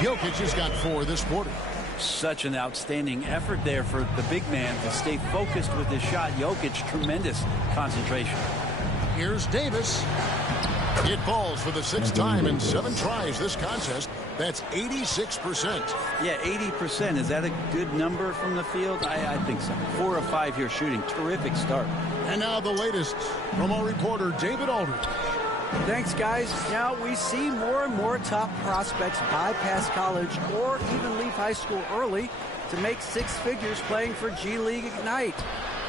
Jokic has got 4 this quarter. Such an outstanding effort there for the big man to stay focused with his shot. Jokic, tremendous concentration. Here's Davis. It falls for the 6th time in 7 tries this contest. That's 86%. Yeah, 80%. Is that a good number from the field? I think so. 4 of 5 here shooting. Terrific start. And now the latest from our reporter, David Aldridge. Thanks, guys. Now we see more and more top prospects bypass college or even leave high school early to make 6 figures playing for G League Ignite.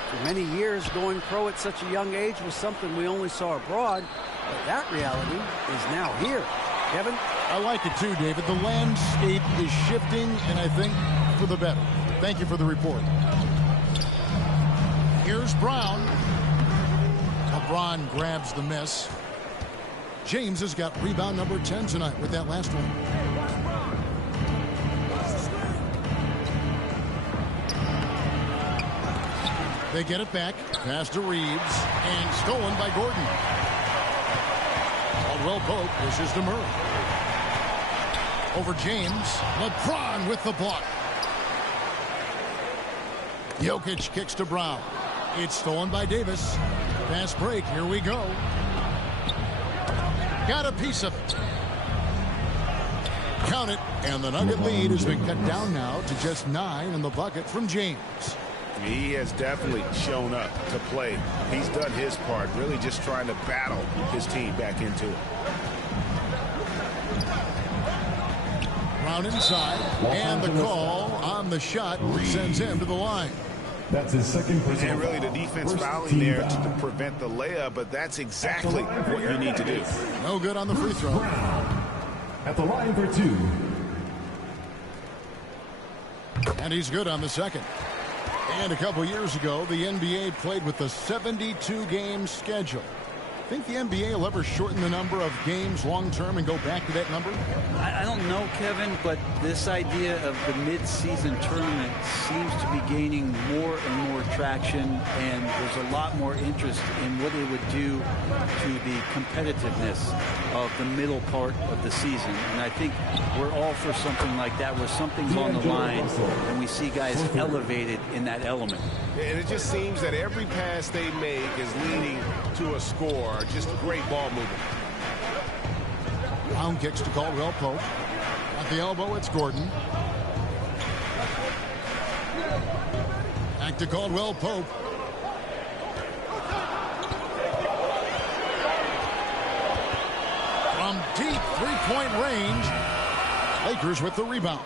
For many years, going pro at such a young age was something we only saw abroad, but that reality is now here. Kevin? I like it too, David. The landscape is shifting, and I think for the better. Thank you for the report. Here's Brown. LeBron grabs the miss. James has got rebound number 10 tonight with that last one. They get it back. Pass to Reeves. And stolen by Gordon. Caldwell Pope pushes to Murray. Over James. LeBron with the block. Jokic kicks to Brown. It's stolen by Davis. Fast break. Here we go. Got a piece of it. Count it. And the Nugget lead has been cut down now to just 9 in the bucket from James. He has definitely shown up to play. He's done his part, really just trying to battle his team back into it. Brown inside. And the call on the shot sends him to the line. That's his second personal. And really the defense fouling there to prevent the layup, but that's exactly what you need to do. No good on the free throw. At the line for 2. And he's good on the second. And a couple years ago, the NBA played with a 72-game schedule. Think the NBA will ever shorten the number of games long-term and go back to that number? I don't know, Kevin, but this idea of the mid-season tournament seems to be gaining more and more traction, and there's a lot more interest in what it would do to the competitiveness of the middle part of the season. And I think we're all for something like that, where something's on the line, and we see guys elevated in that element. And it just seems that every pass they make is leading to a score. Just great ball movement. Brown kicks to Caldwell Pope. At the elbow, it's Gordon. Back to Caldwell Pope. From deep three-point range, Lakers with the rebound.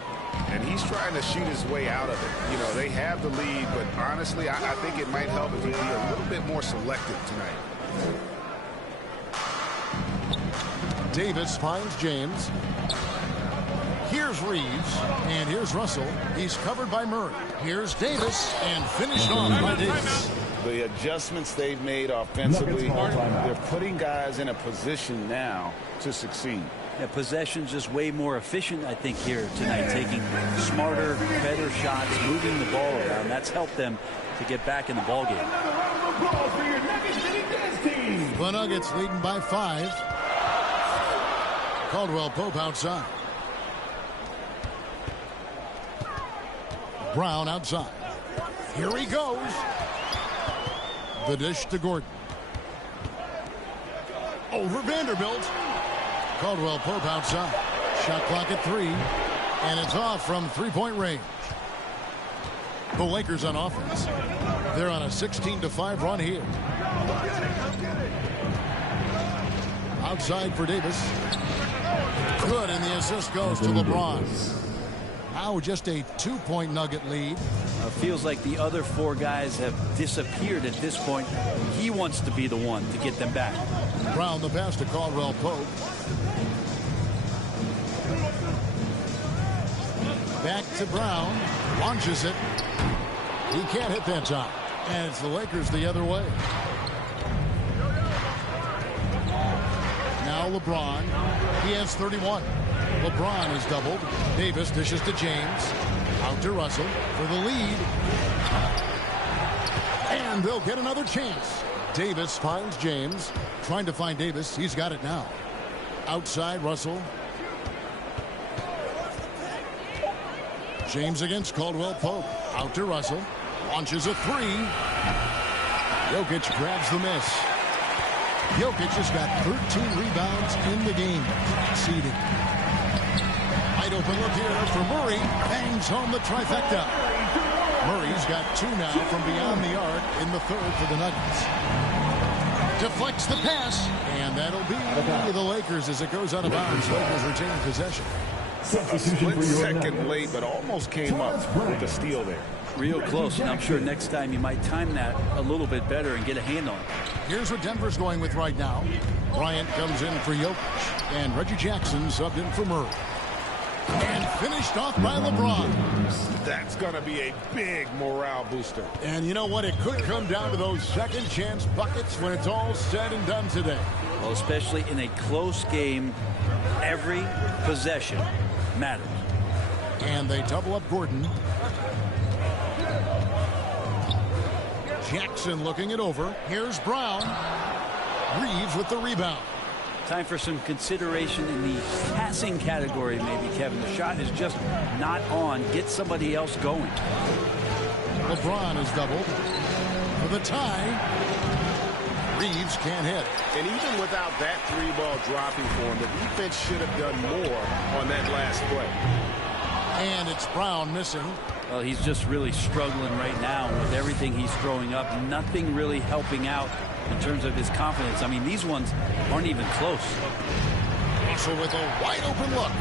And he's trying to shoot his way out of it. You know, they have the lead, but honestly, I think it might help if he be a little bit more selective tonight. Davis finds James. Here's Reeves, and here's Russell. He's covered by Murray. Here's Davis, and finished off by Davis. The adjustments they've made offensively, they're putting guys in a position now to succeed. Yeah, possession's just way more efficient, I think, here tonight, taking smarter, better shots, moving the ball around. That's helped them to get back in the ballgame. The Nuggets leading by 5. Caldwell Pope outside. Brown outside. Here he goes. The dish to Gordon. Over Vanderbilt. Caldwell Pope outside. Shot clock at 3. And it's off from three-point range. The Lakers on offense. They're on a 16-5 run here. Outside for Davis. Good, and the assist goes to LeBron. now with just a 2-point Nugget lead. Feels like the other 4 guys have disappeared at this point. He wants to be the one to get them back. Brown the pass to Caldwell Pope. Back to Brown. Launches it. He can't hit that time. And it's the Lakers the other way. Now LeBron. He has 31. LeBron is doubled. Davis dishes to James. Out to Russell for the lead. And they'll get another chance. Davis finds James. Trying to find Davis. He's got it now. Outside Russell. James against Caldwell Pope. Out to Russell. Launches a 3. Jokic grabs the miss. Jokic has got 13 rebounds in the game. Exceeding. Wide open look here for Murray. Bangs home the trifecta. Murray's got 2 now from beyond the arc in the third for the Nuggets. Deflects the pass. And that'll be the Lakers as it goes out of bounds. Lakers retaining possession. A split second late, but almost came up with the steal there. Real close, and I'm sure next time you might time that a little bit better and get a hand on it. Here's what Denver's going with right now. Bryant comes in for Jokic, and Reggie Jackson subbed in for Murray. And finished off by LeBron. That's going to be a big morale booster. And you know what? It could come down to those second chance buckets when it's all said and done today. Well, especially in a close game, every possession matters. And they double up Gordon. Jackson looking it over. Here's Brown. Reeves with the rebound. Time for some consideration in the passing category, maybe, Kevin. The shot is just not on. Get somebody else going. LeBron is doubled. For the tie. Reeves can't hit. And even without that 3-ball dropping for him, the defense should have done more on that last play. And it's Brown missing. Well, he's just really struggling right now with everything he's throwing up. Nothing really helping out in terms of his confidence. I mean, these ones aren't even close. Russell with a wide open look.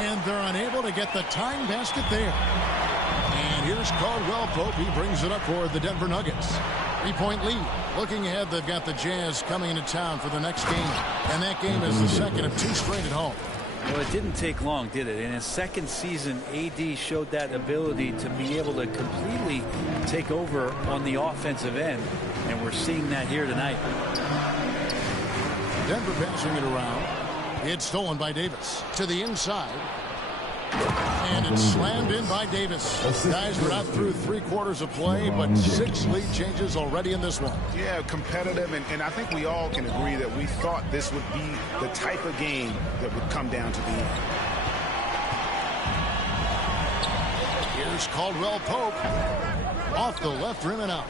And they're unable to get the tying basket there. And here's Caldwell Pope. He brings it up for the Denver Nuggets. 3-point lead. Looking ahead, they've got the Jazz coming into town for the next game. And that game is the second of 2 straight at home. Well, it didn't take long, did it? In his second season, AD showed that ability to be able to completely take over on the offensive end, and we're seeing that here tonight. Denver passing it around. It's stolen by Davis to the inside. And it's slammed in by Davis. Guys, we're not through 3/4 of play, but 6 lead changes already in this one. Yeah, competitive, and I think we all can agree that we thought this would be the type of game that would come down to the end. Here's Caldwell Pope. Off the left rim and out.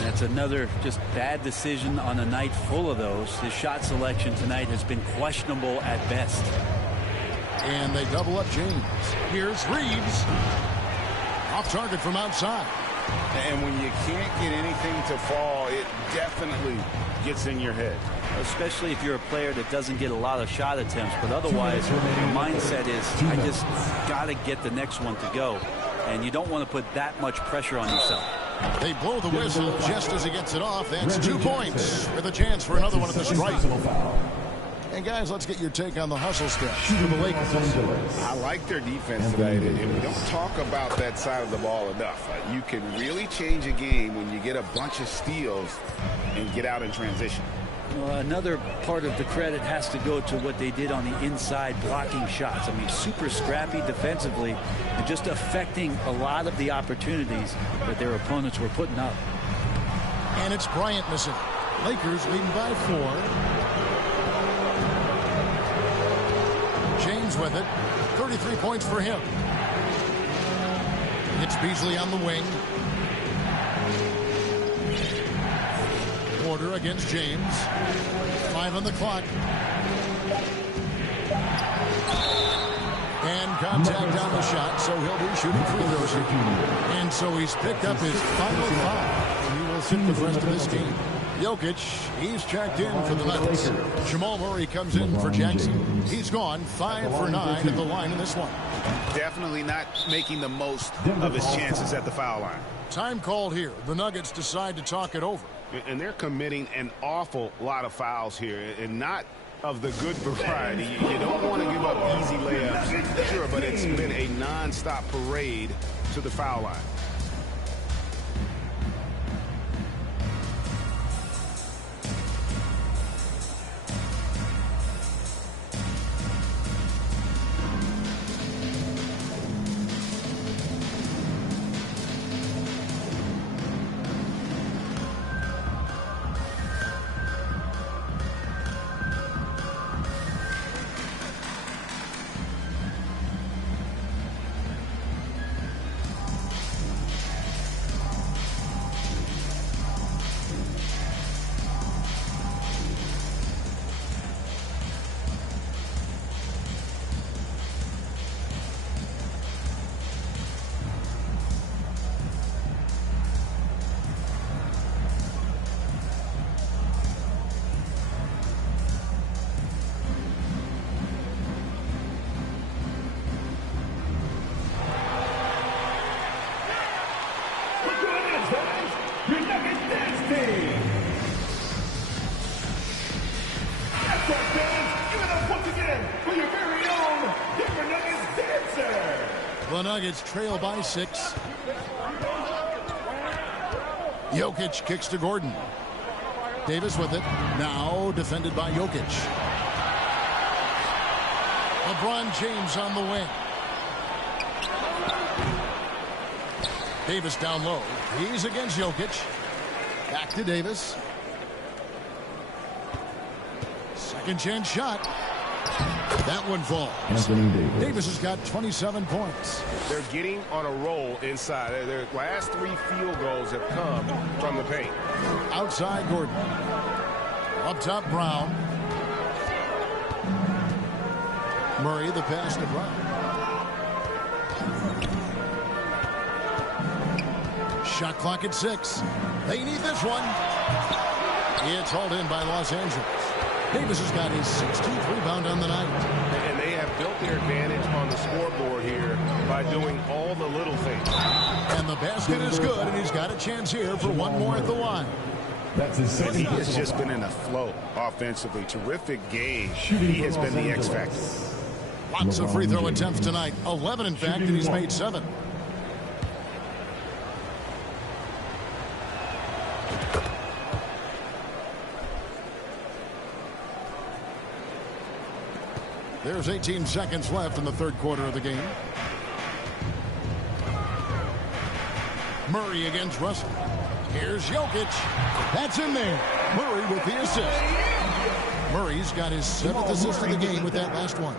That's another just bad decision on a night full of those. His shot selection tonight has been questionable at best. And they double up James. Here's Reeves. Off target from outside. And when you can't get anything to fall, it definitely gets in your head. Especially if you're a player that doesn't get a lot of shot attempts. But otherwise, the mindset is, I just got to get the next one to go. And you don't want to put that much pressure on yourself. They blow the whistle just as he gets it off. That's 2 points with a chance for another one at the stripe. And guys, let's get your take on the hustle stretch for the Lakers. I like their defense today, and we don't talk about that side of the ball enough. You can really change a game when you get a bunch of steals and get out in transition. Well, another part of the credit has to go to what they did on the inside blocking shots. I mean, super scrappy defensively and just affecting a lot of the opportunities that their opponents were putting up. And it's Bryant missing. Lakers leading by 4. James with it. 33 points for him. It's Beasley on the wing. Porter against James. 5 on the clock. And contact on the shot, so he'll be shooting free throws here. And so he's picked up his final 5. And he will sit the rest of this game. Jokic, he's checked in for the Nuggets. Jamal Murray comes in for Jackson. He's gone 5 for 9 at the line in this one. Definitely not making the most of his chances at the foul line. Time called here. The Nuggets decide to talk it over. And they're committing an awful lot of fouls here, and not of the good variety. You don't want to give up easy layups, sure, but it's been a non-stop parade to the foul line. The Nuggets trail by 6. Jokic kicks to Gordon. Davis with it. Now defended by Jokic. LeBron James on the wing. Davis down low. He's against Jokic. Back to Davis. Second chance shot. That one falls. Davis has got 27 points. They're getting on a roll inside. Their last 3 field goals have come from the paint. Outside Gordon. Up top Brown. Murray the pass to Brown. Shot clock at 6. They need this one. It's hauled in by Los Angeles. Davis has got his 16th rebound on the night. And they have built their advantage on the scoreboard here by doing all the little things. And the basket is good, and he's got a chance here for one more at the line. That's his second. He has just been in a flow offensively. Terrific game. He has been the X factor. Lots of free throw attempts tonight. 11, in fact, and he's made 7. There's 18 seconds left in the third quarter of the game. Murray against Russell. Here's Jokic. That's in there. Murray with the assist. Murray's got his 7th assist of the game with that last one.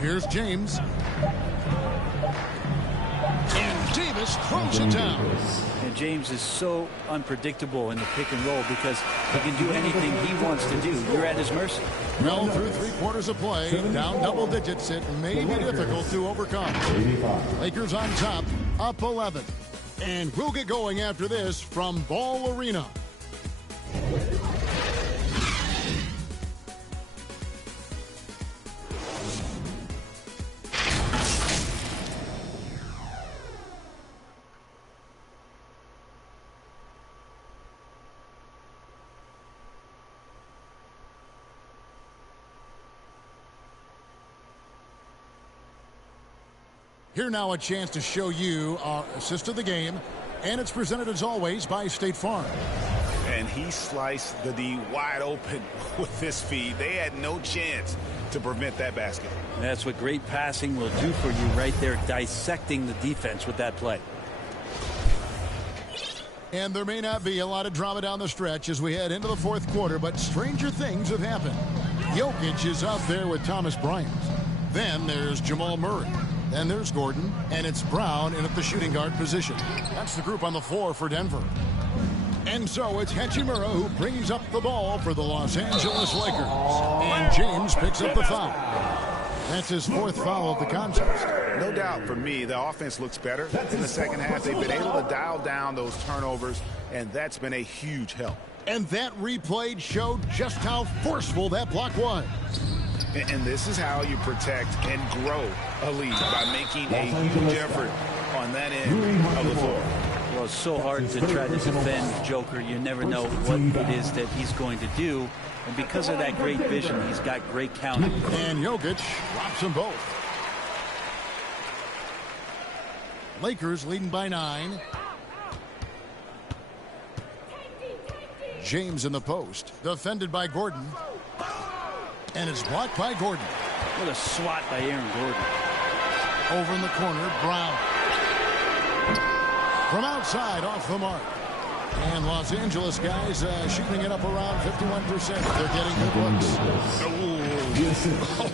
Here's James. And Davis throws it down. And James is so unpredictable in the pick and roll because he can do anything he wants to do. You're at his mercy. Well, through 3 quarters of play, down double digits, it may be difficult to overcome. Lakers on top, up 11. And we'll get going after this from Ball Arena. Here now a chance to show you our assist of the game, and it's presented as always by State Farm. And he sliced the D wide open with this feed. They had no chance to prevent that basket. And that's what great passing will do for you right there, dissecting the defense with that play. And there may not be a lot of drama down the stretch as we head into the fourth quarter, but stranger things have happened. Jokic is out there with Thomas Bryant. Then there's Jamal Murray. Then there's Gordon, and it's Brown in at the shooting guard position. That's the group on the floor for Denver. And so it's Hachimura who brings up the ball for the Los Angeles Lakers. And James picks up the foul. That's his 4th foul of the contest. No doubt for me, the offense looks better in the second half. They've been able to dial down those turnovers, and that's been a huge help. And that replay showed just how forceful that block was. And this is how you protect and grow a lead, by making a huge effort on that end of the floor. Well, it's so hard to try to defend Joker. You never know what it is that he's going to do. And because of that great vision, he's got great counting. And Jokic drops them both. Lakers leading by 9. James in the post, defended by Gordon. And it's blocked by Gordon. What a swat by Aaron Gordon. Over in the corner, Brown. From outside, off the mark. And Los Angeles guys shooting it up around 51%. They're getting good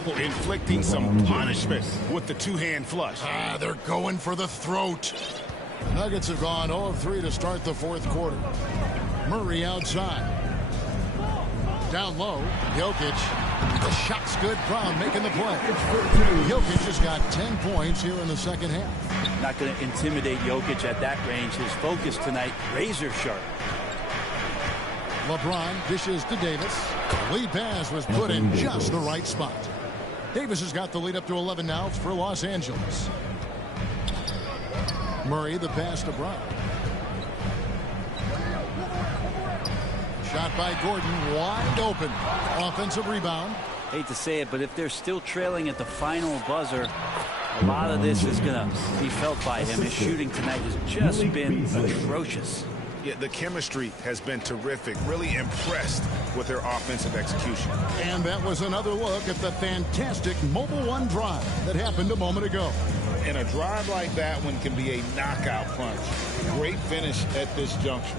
looks. Inflicting some punishment with the two-hand flush. They're going for the throat. Nuggets have gone 0 of 3 to start the fourth quarter. Murray outside. Down low, Jokic. The shot's good. Brown making the play. Jokic has got 10 points here in the second half. Not going to intimidate Jokic at that range. His focus tonight, razor sharp. LeBron dishes to Davis. Lead pass was put in just the right spot. Davis has got the lead up to 11 now for Los Angeles. Murray, the pass to Brown. Shot by Gordon, wide open. Offensive rebound. Hate to say it, but if they're still trailing at the final buzzer, a lot of this is going to be felt by him. His shooting tonight has just been atrocious. Yeah, the chemistry has been terrific. Really impressed with their offensive execution. And that was another look at the fantastic Mobile One drive that happened a moment ago. And a drive like that one can be a knockout punch. Great finish at this juncture.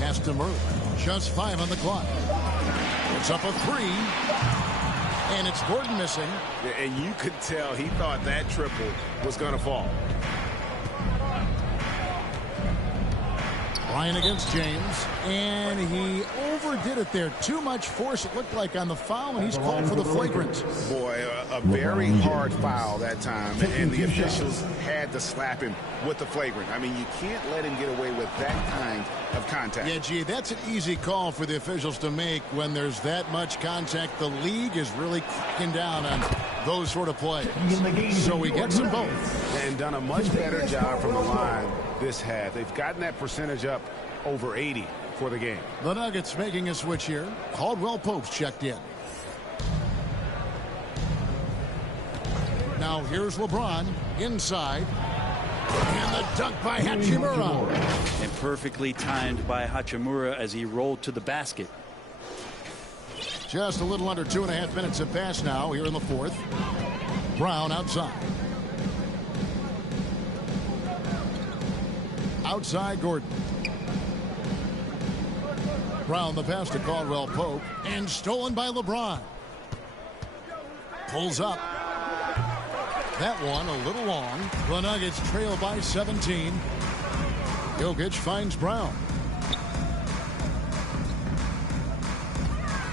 Pass to Murray. Just 5 on the clock. It's up a 3. And it's Gordon missing. Yeah, and you could tell he thought that triple was going to fall. Ryan against James, and he overdid it there. Too much force, it looked like, on the foul, and he's called for the flagrant. Boy, a very hard foul that time, and the officials had to slap him with the flagrant. I mean, you can't let him get away with that kind of contact. Yeah, gee, that's an easy call for the officials to make when there's that much contact. The league is really cracking down on those sort of plays. So he gets them both. And done a much better job from the line this half. They've gotten that percentage up over 80 for the game. The Nuggets making a switch here. Caldwell Pope's checked in. Now here's LeBron inside. And the dunk by Hachimura. And perfectly timed by Hachimura as he rolled to the basket. Just a little under 2.5 minutes have passed now here in the fourth. Brown outside. Outside Gordon. Brown the pass to Caldwell Pope. And stolen by LeBron. Pulls up. That one a little long. The Nuggets trail by 17. Jokic finds Brown.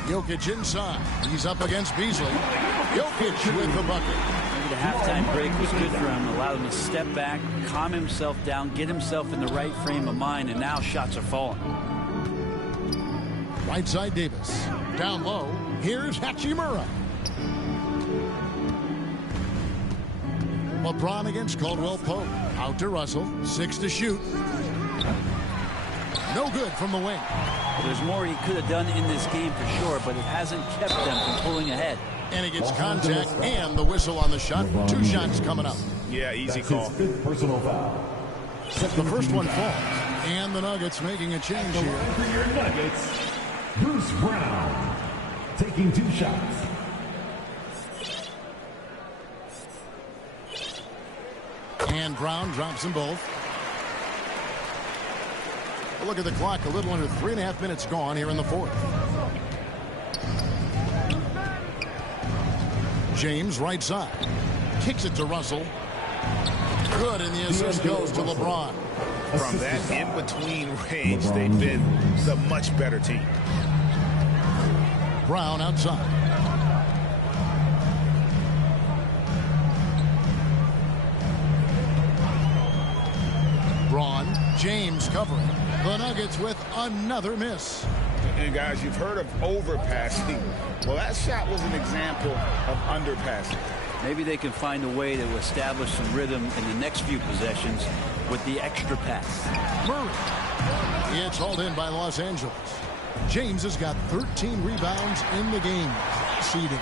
Jokic inside. He's up against Beasley. Jokic with the bucket. Maybe the halftime break was good for him. Allowed him to step back, calm himself down, get himself in the right frame of mind, and now shots are falling. Right side Davis. Down low. Here's Hachimura. LeBron against Caldwell Pope. Out to Russell. 6 to shoot. No good from the wing. There's more he could have done in this game for sure, but it hasn't kept them from pulling ahead. And he gets contact and the whistle on the shot. 2 shots coming up. Yeah, easy call. Personal foul. The first one falls. And the Nuggets making a change here. For your Nuggets, Bruce Brown taking 2 shots. And Brown drops them both. Look at the clock. A little under 3.5 minutes gone here in the fourth. James right side. Kicks it to Russell. Good, and the assist goes to LeBron. From that in-between range, they've been the much better team. Brown outside. Braun, James covering. The Nuggets with another miss. And guys, you've heard of overpassing. Well, that shot was an example of underpassing. Maybe they can find a way to establish some rhythm in the next few possessions with the extra pass. Murray. It's hauled in by Los Angeles. James has got 13 rebounds in the game. Seeding.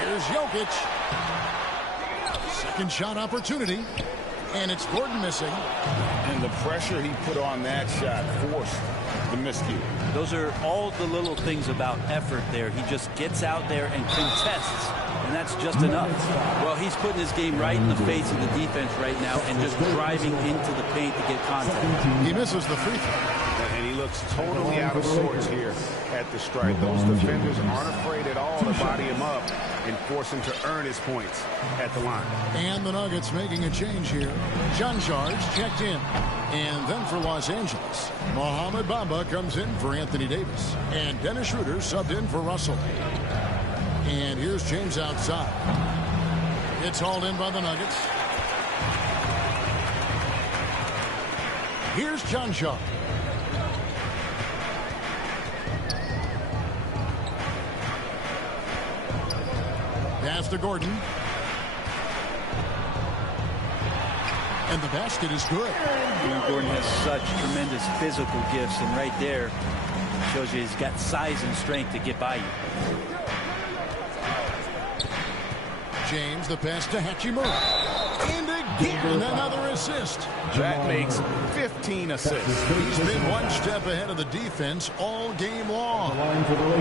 Here's Jokic. Second shot opportunity. And it's Gordon missing. And the pressure he put on that shot forced the miscue. Those are all the little things about effort there. He just gets out there and contests, and that's just enough. Well, he's putting his game right in the face of the defense right now and just driving into the paint to get contact. He misses the free throw. And he looks totally out of sorts here at the stripe. Those defenders aren't afraid at all to body him up and force him to earn his points at the line. And the Nuggets making a change here. John Charles checked in. And then for Los Angeles, Mohamed Bamba comes in for Anthony Davis. And Dennis Schroeder subbed in for Russell. And here's James outside. It's hauled in by the Nuggets. Here's John Shaw. Pass to Gordon. And the basket is good. Gordon has such tremendous physical gifts, and right there shows you he's got size and strength to get by you. James, the pass to Hachimura. And again, another assist. That makes 15 assists. He's been one step ahead of the defense all game long.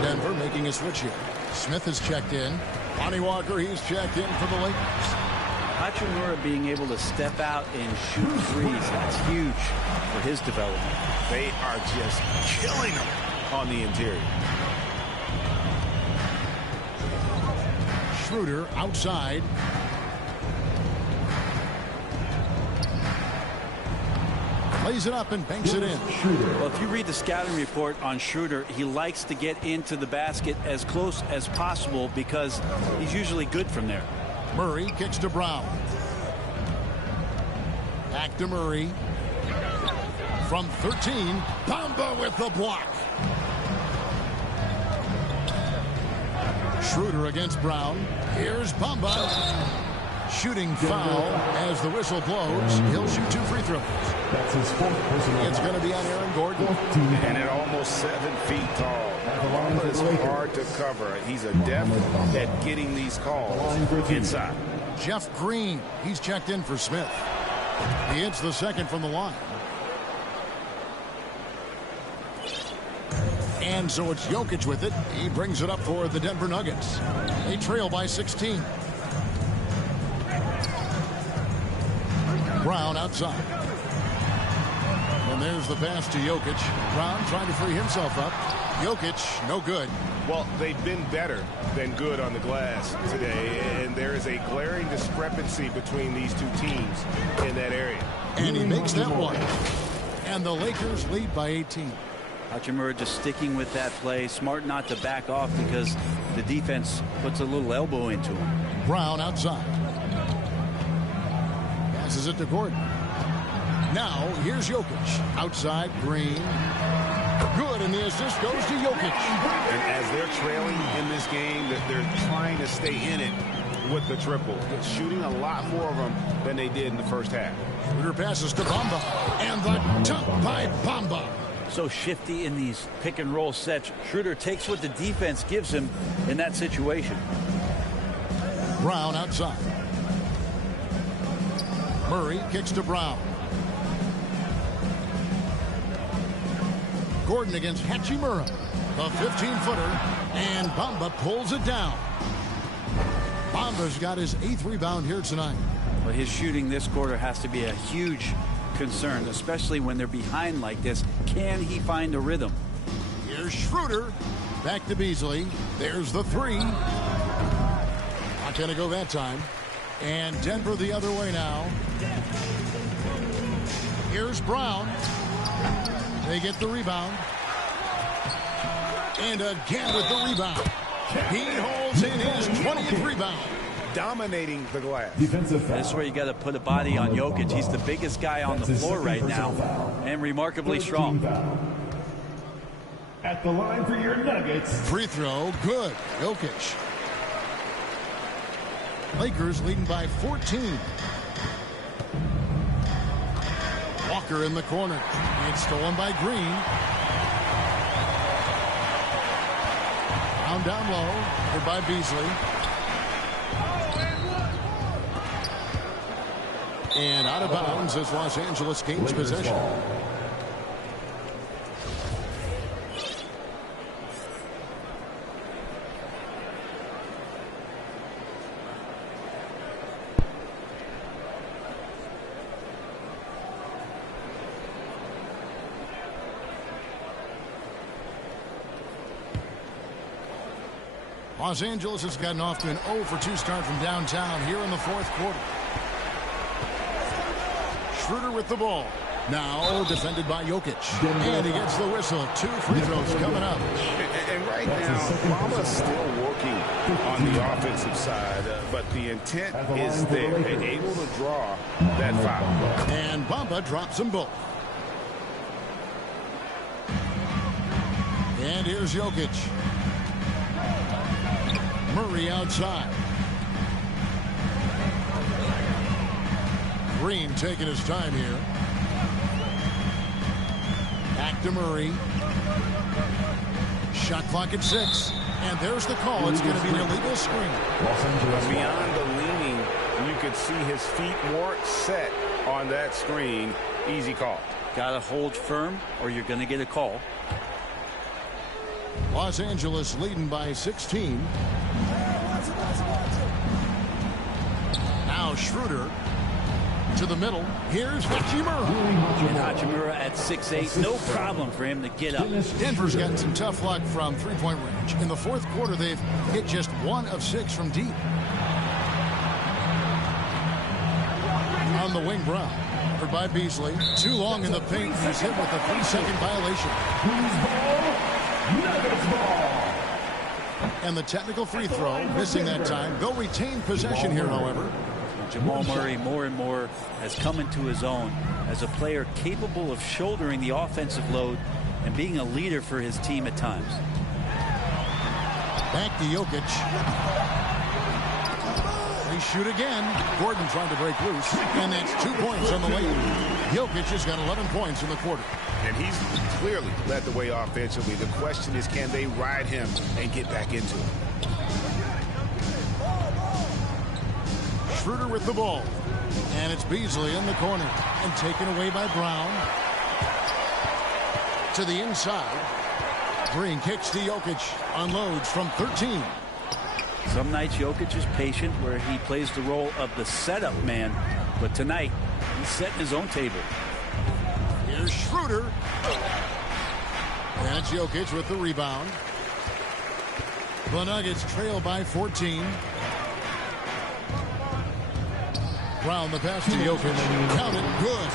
Denver making a switch here. Smith has checked in. Lonnie Walker, he's checked in for the Lakers. Hachimura being able to step out and shoot threes, that's huge for his development. They are just killing him on the interior. Schroeder outside. Plays it up and banks it in. Well, if you read the scouting report on Schroeder, he likes to get into the basket as close as possible because he's usually good from there. Murray kicks to Brown. Back to Murray. From 13, Bamba with the block. Schroeder against Brown. Here's Bamba. Shooting foul as the whistle blows. He'll shoot 2 free throws. That's his fourth personal. It's going to be on Aaron Gordon. And at almost 7 feet tall. Bamba is hard to cover. He's adept at getting these calls inside. Jeff Green, he's checked in for Smith. He hits the second from the line. And so it's Jokic with it. He brings it up for the Denver Nuggets. They trail by 16. Brown outside. And there's the pass to Jokic. Brown trying to free himself up. Jokic, no good. Well, they've been better than good on the glass today, and there is a glaring discrepancy between these two teams in that area. And he makes that one. And the Lakers lead by 18. Hachimura just sticking with that play, smart not to back off because the defense puts a little elbow into him. Brown outside. Passes it to Gordon. Now, here's Jokic. Outside, Green. Good, and the assist goes to Jokic. And as they're trailing in this game, they're trying to stay in it with the triple. They're shooting a lot more of them than they did in the first half. Schroeder passes to Bamba. And the dunk by Bamba. So shifty in these pick and roll sets. Schroeder takes what the defense gives him in that situation. Brown outside. Murray kicks to Brown. Gordon against Hachimura. The 15-footer. And Bamba pulls it down. Bamba's got his 8th rebound here tonight. But his shooting this quarter has to be a huge concern, especially when they're behind like this. Can he find a rhythm? Here's Schroeder. Back to Beasley. There's the 3. Not going to go that time. And Denver the other way now. Here's Brown. They get the rebound. And again with the rebound. He holds in his 20th rebound. Dominating the glass. That's where you got to put a body on Jokic. He's the biggest guy on the floor right now and remarkably strong. At the line for your Nuggets. Free throw, good. Jokic. Lakers leading by 14. Walker in the corner. It's stolen by Green. Down low. Here by Beasley. And out of bounds as Los Angeles gains possession. Los Angeles has gotten off to an 0-for-2 start from downtown here in the fourth quarter. Schroeder with the ball. Now defended by Jokic. And he gets the whistle. 2 free throws coming up. And right now, Bamba's still working on the offensive side, but the intent is there. They're able to draw that foul. And Bamba drops them both. And here's Jokic. Murray outside. Green taking his time here. Back to Murray. Shot clock at 6. And there's the call. It's going to be an illegal screen. Beyond the leaning, you could see his feet weren't set on that screen. Easy call. Got to hold firm or you're going to get a call. Los Angeles leading by 16. Now Schroeder to the middle. Here's Hachimura. And Hachimura at 6'8". No problem for him to get up. Denver's gotten some tough luck from three-point range. In the fourth quarter, they've hit just 1 of 6 from deep. On the wing, Brown. Covered by Beasley. Too long in the paint. He's hit with a 3-second violation. And the technical free throw, missing that time. They'll retain possession here, however. Jamal Murray more and more has come into his own as a player capable of shouldering the offensive load and being a leader for his team at times. Back to Jokic. They shoot again. Gordon trying to break loose. And that's 2 points on the way. Jokic has got 11 points in the quarter. And he's clearly led the way offensively. The question is, can they ride him and get back into it? Schroeder with the ball. And it's Beasley in the corner. And taken away by Brown. To the inside. Green kicks to Jokic. Unloads from 13. Some nights Jokic is patient where he plays the role of the setup man. But tonight, he's setting his own table. Here's Schroeder. And it's Jokic with the rebound. The Nuggets trail by 14. Brown the pass to Jokic. Count it. Good.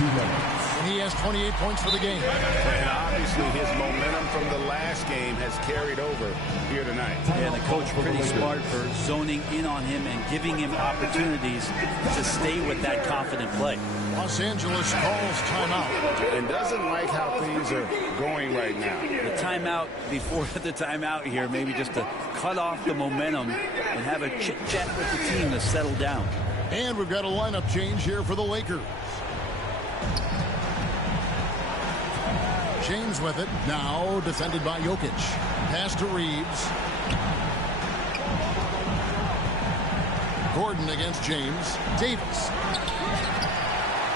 And he has 28 points for the game. And obviously his momentum from the last game has carried over here tonight. And the coach pretty smart for zoning in on him and giving him opportunities to stay with that confident play. Los Angeles calls timeout. And doesn't like how things are going right now. The timeout before the timeout here, maybe just to cut off the momentum and have a chit-chat with the team to settle down. And we've got a lineup change here for the Lakers. James with it. Now defended by Jokic. Pass to Reeves. Gordon against James. Davis.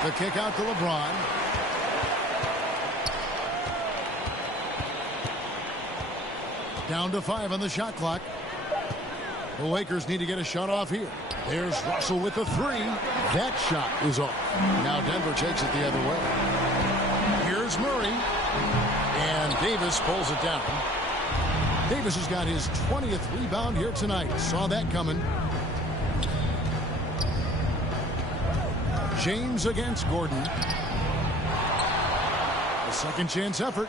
The kick out to LeBron. Down to 5 on the shot clock. The Lakers need to get a shot off here. There's Russell with the 3. That shot is off. Now Denver takes it the other way. Here's Murray. And Davis pulls it down. Davis has got his 20th rebound here tonight. Saw that coming. James against Gordon. A second chance effort.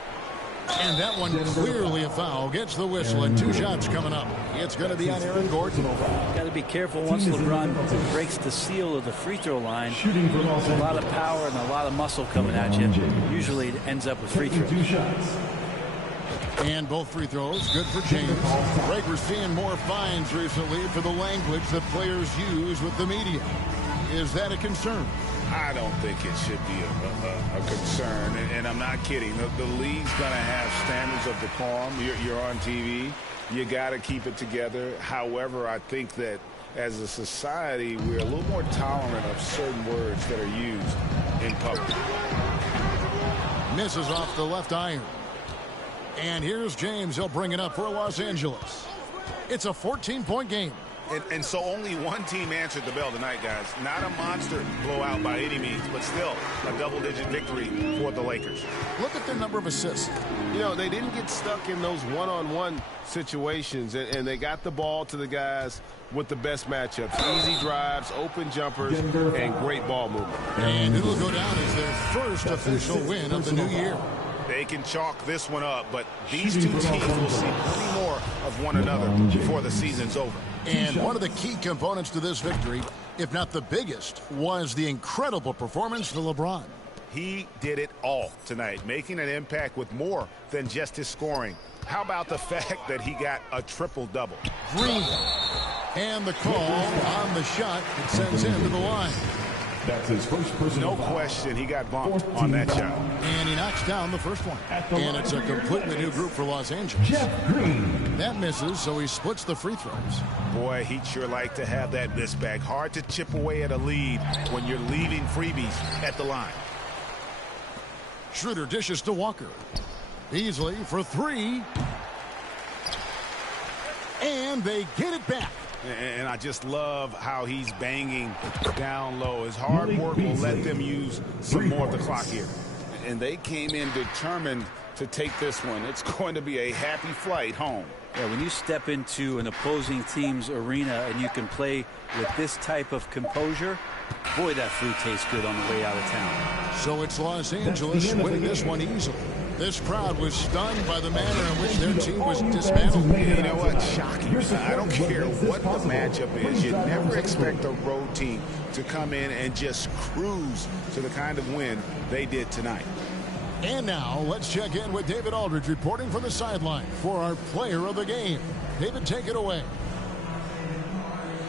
And that one clearly a foul. Gets the whistle and 2 shots coming up. It's going to be on Aaron Gordon. Got to be careful once LeBron breaks the seal of the free throw line. A lot of power and a lot of muscle coming at you. Usually it ends up with free throws. And both free throws good for James. Greg, we're seeing more fines recently for the language that players use with the media. Is that a concern? I don't think it should be a concern, and I'm not kidding. The league's going to have standards of decorum. You're on TV. You got to keep it together. However, I think that as a society, we're a little more tolerant of certain words that are used in public. Misses off the left iron. And here's James. He'll bring it up for Los Angeles. It's a 14-point game. And so only one team answered the bell tonight, guys. Not a monster blowout by any means, but still a double-digit victory for the Lakers. Look at their number of assists. You know, they didn't get stuck in those one-on-one situations, and they got the ball to the guys with the best matchups. Easy drives, open jumpers, and great ball movement. And it'll go down as their first official win of the new year. They can chalk this one up, but these two teams will see plenty more of one another before the season's over. And one of the key components to this victory, if not the biggest, was the incredible performance of LeBron. He did it all tonight, making an impact with more than just his scoring. How about the fact that he got a triple-double? Green. And the call on the shot that sends him to the line. That's his first personal No question, he got bumped on that shot. And he knocks down the first one. And it's a completely new group for Los Angeles. Jeff Green. That misses, so he splits the free throws. Boy, he'd sure like to have that miss back. Hard to chip away at a lead when you're leaving freebies at the line. Schroeder dishes to Walker. Beasley for three. And they get it back. And I just love how he's banging down low. His hard work will let them use some more of the clock here. And they came in determined to take this one. It's going to be a happy flight home. Yeah, when you step into an opposing team's arena and you can play with this type of composure, boy, that food tastes good on the way out of town. So it's Los Angeles winning this one easily. This crowd was stunned by the manner in which their team was dismantled. You know what? Shocking. I don't care what the matchup is. You never expect a road team to come in and just cruise to the kind of win they did tonight. And now let's check in with David Aldridge reporting from the sideline for our player of the game. David, take it away.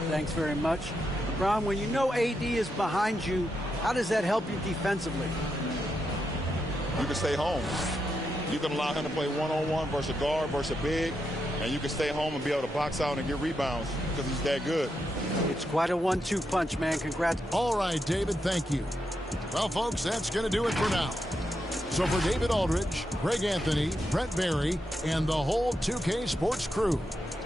Thanks very much. LeBron, when you know AD is behind you, how does that help you defensively? You can stay home. You can allow him to play one-on-one versus a guard versus a big, and you can stay home and be able to box out and get rebounds because he's that good. It's quite a 1-2 punch, man. Congrats. All right, David, thank you. Well, folks, that's going to do it for now. So for David Aldridge, Greg Anthony, Brent Barry, and the whole 2K Sports crew,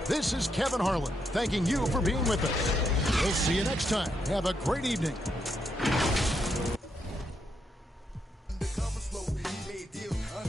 this is Kevin Harlan thanking you for being with us. We'll see you next time. Have a great evening.